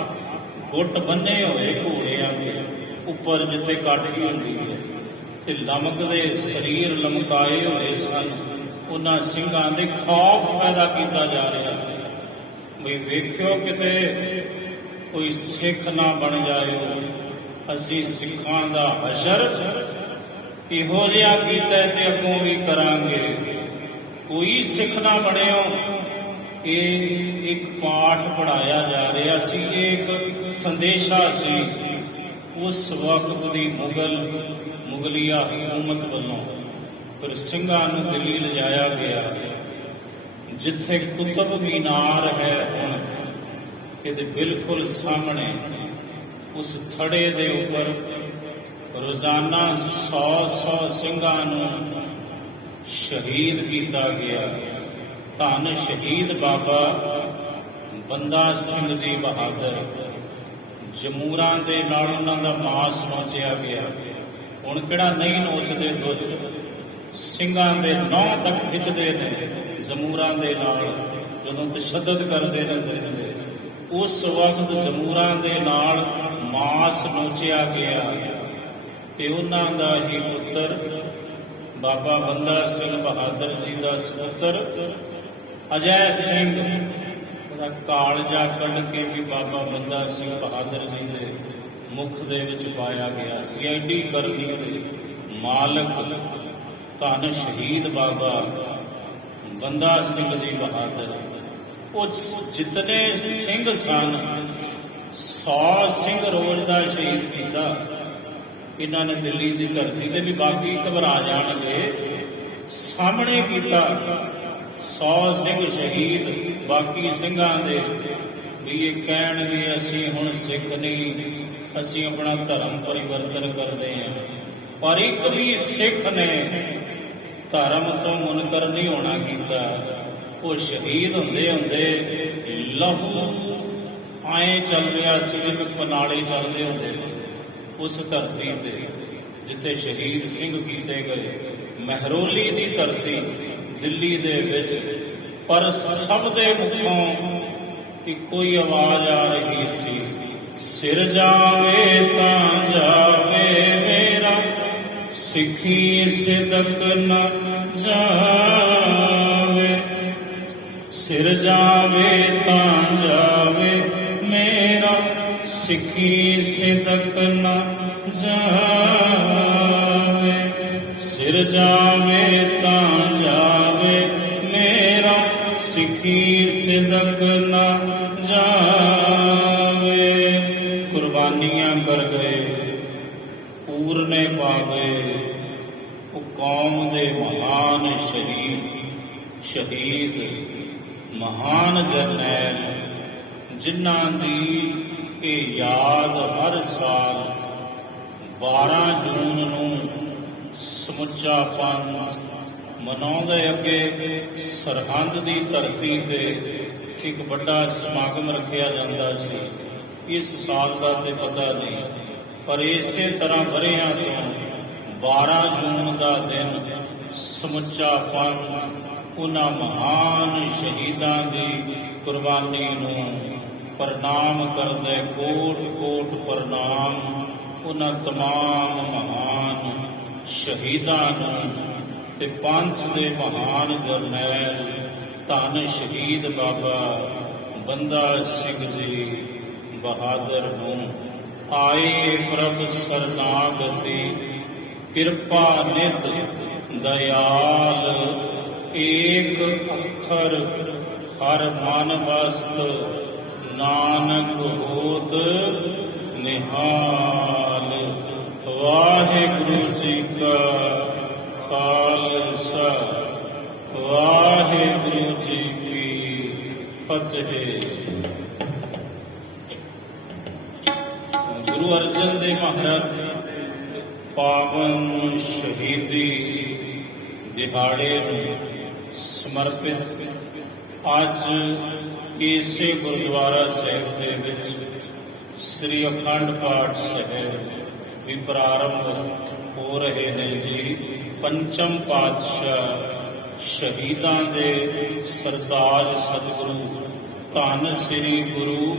ਗੁੱਟ ਬੰਨੇ ਹੋਏ ਘੋੜਿਆਂ ਦੇ ਉੱਪਰ ਜਿੱਥੇ ਕਾਠੀ ਹੁੰਦੀ ਹੈ, ਤੇ ਲਮਕਦੇ ਸਰੀਰ ਲਮਕਾਏ ਹੋਏ ਸਨ। ਉਹਨਾਂ ਸਿੰਘਾਂ ਦੇ ਖੌਫ ਪੈਦਾ ਕੀਤਾ ਜਾ ਰਿਹਾ ਸੀ ਵੀ ਵੇਖਿਓ ਕਿਤੇ ਕੋਈ ਸਿੱਖ ਨਾ ਬਣ ਜਾਇਓ, ਅਸੀਂ ਸਿੱਖਾਂ ਦਾ ਹਸ਼ਰ ਇਹੋ ਜਿਹਾ ਕੀਤਾ ਤੇ ਅੱਗੋਂ ਵੀ ਕਰਾਂਗੇ, ਕੋਈ ਸਿੱਖ ਨਾ ਬਣਿਓ। ਇਹ ਇੱਕ ਪਾਠ ਪੜਾਇਆ ਜਾ ਰਿਹਾ ਸੀ, ਇਹ ਇੱਕ ਸੰਦੇਸ਼ਾ ਸੀ ਉਸ ਵਕਤ ਦੀ ਮੁਗਲੀਆ ਹਕੂਮਤ ਵੱਲੋਂ। ਫਿਰ ਸਿੰਘਾਂ ਨੂੰ ਦਿੱਲੀ ਲਿਜਾਇਆ ਗਿਆ, ਜਿੱਥੇ ਕੁਤਬ ਮੀਨਾਰ ਹੈ ਹੁਣ ਇਹਦੇ ਬਿਲਕੁਲ ਸਾਹਮਣੇ। ਉਸ ਥੜੇ ਦੇ ਉੱਪਰ ਰੋਜ਼ਾਨਾ 100 ਸਿੰਘਾਂ ਨੂੰ ਸ਼ਹੀਦ ਕੀਤਾ ਗਿਆ। ਧੰਨ ਸ਼ਹੀਦ ਬਾਬਾ ਬੰਦਾ ਸਿੰਘ ਜੀ ਬਹਾਦਰ। ਜਮੂਰਾਂ ਦੇ ਨਾਲ ਉਹਨਾਂ ਦਾ ਮਾਸ ਨੋਚਿਆ ਗਿਆ। ਹੁਣ ਕਿਹੜਾ ਨਹੀਂ ਨੋਚਦੇ ਦੁਸ਼ਟ, ਸਿੰਘਾਂ ਦੇ ਨਹੁੰ ਤੱਕ ਖਿੱਚਦੇ ਨੇ ਜ਼ਮੂਰਾਂ ਦੇ ਨਾਲ, ਜਦੋਂ ਤਸ਼ੱਦਦ ਕਰਦੇ ਨੇ ਦਰਿੰਦੇ। ਉਸ ਵਕਤ ਜ਼ਮੂਰਾਂ ਦੇ ਨਾਲ ਮਾਸ ਨੋਚਿਆ ਗਿਆ ਤੇ ਉਹਨਾਂ ਦਾ ਹੀ ਪੁੱਤਰ ਬਾਬਾ ਬੰਦਾ ਸਿੰਘ ਬਹਾਦਰ ਜੀ ਦਾ ਸਪੁੱਤਰ ਅਜੈ ਸਿੰਘ ਉਹਦਾ ਕਾਲਜਾ ਕੱਢ ਕੇ ਵੀ ਬਾਬਾ ਬੰਦਾ ਸਿੰਘ ਬਹਾਦਰ ਜੀ ਦੇ ਮੁਖ ਦੇ ਵਿੱਚ ਪਾਇਆ ਗਿਆ ਸੀ। ਐਡੀ ਕਰਨੀ ਦੇ ਮਾਲਕ ਧੰਨ ਸ਼ਹੀਦ ਬਾਬਾ ਬੰਦਾ ਸਿੰਘ ਜੀ ਬਹਾਦਰ। ਉਹ ਜਿਤਨੇ ਸਿੰਘ ਸਨ 100 ਸਿੰਘ ਰੋਜ਼ ਦਾ ਸ਼ਹੀਦ ਕੀਤਾ ਇਹਨਾਂ ਨੇ ਦਿੱਲੀ ਦੀ ਧਰਤੀ ਤੇ, ਵੀ ਬਾਕੀ ਘਬਰਾ ਜਾਣਗੇ। ਸਾਹਮਣੇ ਕੀਤਾ 100 ਸਿੰਘ ਸ਼ਹੀਦ ਬਾਕੀ ਸਿੰਘਾਂ ਦੇ, ਵੀ ਇਹ ਕਹਿਣ ਵੀ ਅਸੀਂ ਹੁਣ ਸਿੱਖ ਨਹੀਂ, ਅਸੀਂ ਆਪਣਾ ਧਰਮ ਪਰਿਵਰਤਨ ਕਰਦੇ ਹਾਂ। ਪਰ ਇੱਕ ਵੀ ਸਿੱਖ ਨੇ ਧਰਮ ਤੋਂ ਮੁਨਕਰ ਨਹੀਂ ਹੋਣਾ ਕੀਤਾ। ਉਹ ਸ਼ਹੀਦ ਹੁੰਦੇ ਹੁੰਦੇ ਲਹੂ ਆਏ ਚੱਲ ਰਿਹਾ ਸੀ ਜਿਵੇਂ ਪਨਾਲੇ ਚੱਲਦੇ ਹੁੰਦੇ ਨੇ ਉਸ ਧਰਤੀ ਤੇ ਜਿੱਥੇ ਸ਼ਹੀਦ ਸਿੰਘ ਕੀਤੇ ਗਏ, ਮਹਿਰੋਲੀ ਦੀ ਧਰਤੀ ਦਿੱਲੀ ਦੇ ਵਿੱਚ। ਪਰ ਸਭ ਦੇ ਮੁਖੋਂ ਇੱਕੋ ਹੀ ਆਵਾਜ਼ ਆ ਰਹੀ ਸੀ, ਸਿਰ ਜਾਵੇ ਤਾਂ ਜਾਵੇ ਮੇਰਾ, ਸਿੱਖੀ ਸਿਦਕ ਨ ਜਾਵੇ। ਸਿਰ ਜਾਵੇ ਤਾਂ ਜਾਵੇ ਮੇਰਾ, ਸਿੱਖੀ ਸਿਦਕ ਨ ਜਾਵੇ। ਸਿਰ ਜਾਵੇ ਤਾਂ ਜਾਵੇ ਮੇਰਾ, ਸਿੱਖੀ ਸਿਦਕ ਨ ਜਾਵੇ। ਕੁਰਬਾਨੀਆਂ ਕਰ ਗਏ, ਪੂਰਨੇ ਪਾ ਗਏ ਉਹ ਕੌਮ ਦੇ ਮਹਾਨ ਸ਼ਹੀਦ ਮਹਾਨ ਜਰਨੈਲ, ਜਿਨ੍ਹਾਂ ਦੀ ਇਹ ਯਾਦ ਹਰ ਸਾਲ 12 ਜੂਨ ਨੂੰ ਸਮੁੱਚਾ ਪੰਥ ਮਨਾਉਂਦੇ। ਅੱਗੇ ਸਰਹੰਦ ਦੀ ਧਰਤੀ ਤੇ ਇੱਕ ਵੱਡਾ ਸਮਾਗਮ ਰੱਖਿਆ ਜਾਂਦਾ ਸੀ, ਇਸ ਸਾਲ ਦਾ ਤੇ ਪਤਾ ਨਹੀਂ, ਪਰ ਇਸੇ ਤਰ੍ਹਾਂ ਵਰ੍ਹਿਆਂ ਤੋਂ 12 ਜੂਨ ਦਾ ਦਿਨ ਸਮੁੱਚਾ ਪੰਥ ਉਹਨਾਂ ਮਹਾਨ ਸ਼ਹੀਦਾਂ ਦੀ ਕੁਰਬਾਨੀ ਨੂੰ ਪ੍ਰਣਾਮ ਕਰਦੇ। ਕੋਟ ਕੋਟ ਪ੍ਰਣਾਮ ਉਹਨਾਂ ਤਮਾਮ ਮਹਾਨ ਸ਼ਹੀਦਾਂ ਨੂੰ ਤੇ ਪੰਥ ਦੇ ਮਹਾਨ ਜਰਨੈਲ ਧੰਨ ਸ਼ਹੀਦ ਬਾਬਾ ਬੰਦਾ ਸਿੰਘ ਜੀ ਬਹਾਦਰ ਨੂੰ। ਆਏ ਪ੍ਰਭ ਸਰਨਾਗਤੀ ਕਿਰਪਾ ਨਿਧ ਦਇਆਲ, ਏਕ ਅੱਖਰ ਹਰ ਮਨ ਵਸਤ ਨਾਨਕ ਹੋਤ ਨਿਹਾਲ। ਵਾਹਿਗੁਰੂ ਜੀ ਕਾ ਖਾਲਸਾ, ਵਾਹਿਗੁਰੂ ਜੀ ਕੀ ਫਤਿਹ। ਗੁਰੂ ਅਰਜਨ ਦੇਵ ਮਹਾਰਾਜ ਪਾਵਨ ਸ਼ਹੀਦੀ ਦਿਹਾੜੇ ਨੂੰ ਸਮਰਪਿਤ ਅੱਜ ਇਸੇ ਗੁਰਦੁਆਰਾ ਸਾਹਿਬ ਦੇ ਵਿੱਚ ਸ੍ਰੀ ਅਖੰਡ ਪਾਠ ਸਾਹਿਬ ਵੀ ਪ੍ਰਾਰੰਭ ਹੋ ਰਹੇ ਨੇ ਜੀ। ਪੰਚਮ ਪਾਤਸ਼ਾਹ ਸ਼ਹੀਦਾਂ ਦੇ ਸਰਤਾਜ ਸਤਿਗੁਰੂ ਧੰਨ ਸ੍ਰੀ ਗੁਰੂ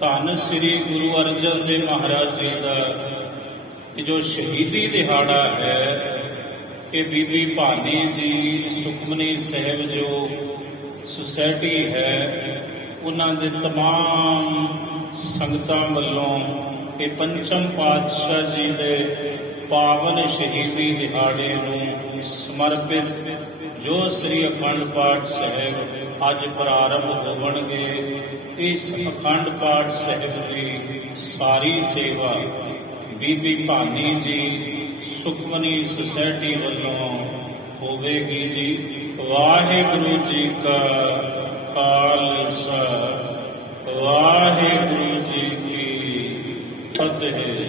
ਧੰਨ ਸ੍ਰੀ ਗੁਰੂ ਅਰਜਨ ਦੇਵ ਮਹਾਰਾਜ ਜੀ ਦਾ ਇਹ ਜੋ ਸ਼ਹੀਦੀ ਦਿਹਾੜਾ ਹੈ, ਇਹ ਬੀਬੀ ਭਾਨੀ ਜੀ ਸੁਖਮਨੀ ਸਾਹਿਬ ਜੋ ਸੁਸਾਇਟੀ ਹੈ ਉਹਨਾਂ ਦੇ ਤਮਾਮ ਸੰਗਤਾਂ ਵੱਲੋਂ ਇਹ ਪੰਚਮ ਪਾਤਸ਼ਾਹ ਜੀ ਦੇ ਪਾਵਨ ਸ਼ਹੀਦੀ ਦਿਹਾੜੇ ਨੂੰ ਸਮਰਪਿਤ ਜੋ ਸ੍ਰੀ ਅਖੰਡ ਪਾਠ ਸਾਹਿਬ ਅੱਜ ਪ੍ਰਾਰੰਭ ਹੋਣਗੇ। ਇਸ ਅਖੰਡ ਪਾਠ ਸਾਹਿਬ ਦੀ ਸਾਰੀ ਸੇਵਾ ਬੀਬੀ ਭਾਨੀ ਜੀ ਸੁਖਮਨੀ ਸੁਸਾਇਟੀ ਵੱਲੋਂ ਹੋਵੇਗੀ ਜੀ। ਵਾਹਿਗੁਰੂ ਜੀ ਕਾ ਖਾਲਸਾ, ਵਾਹਿਗੁਰੂ ਜੀ ਕੀ ਫਤਿਹ।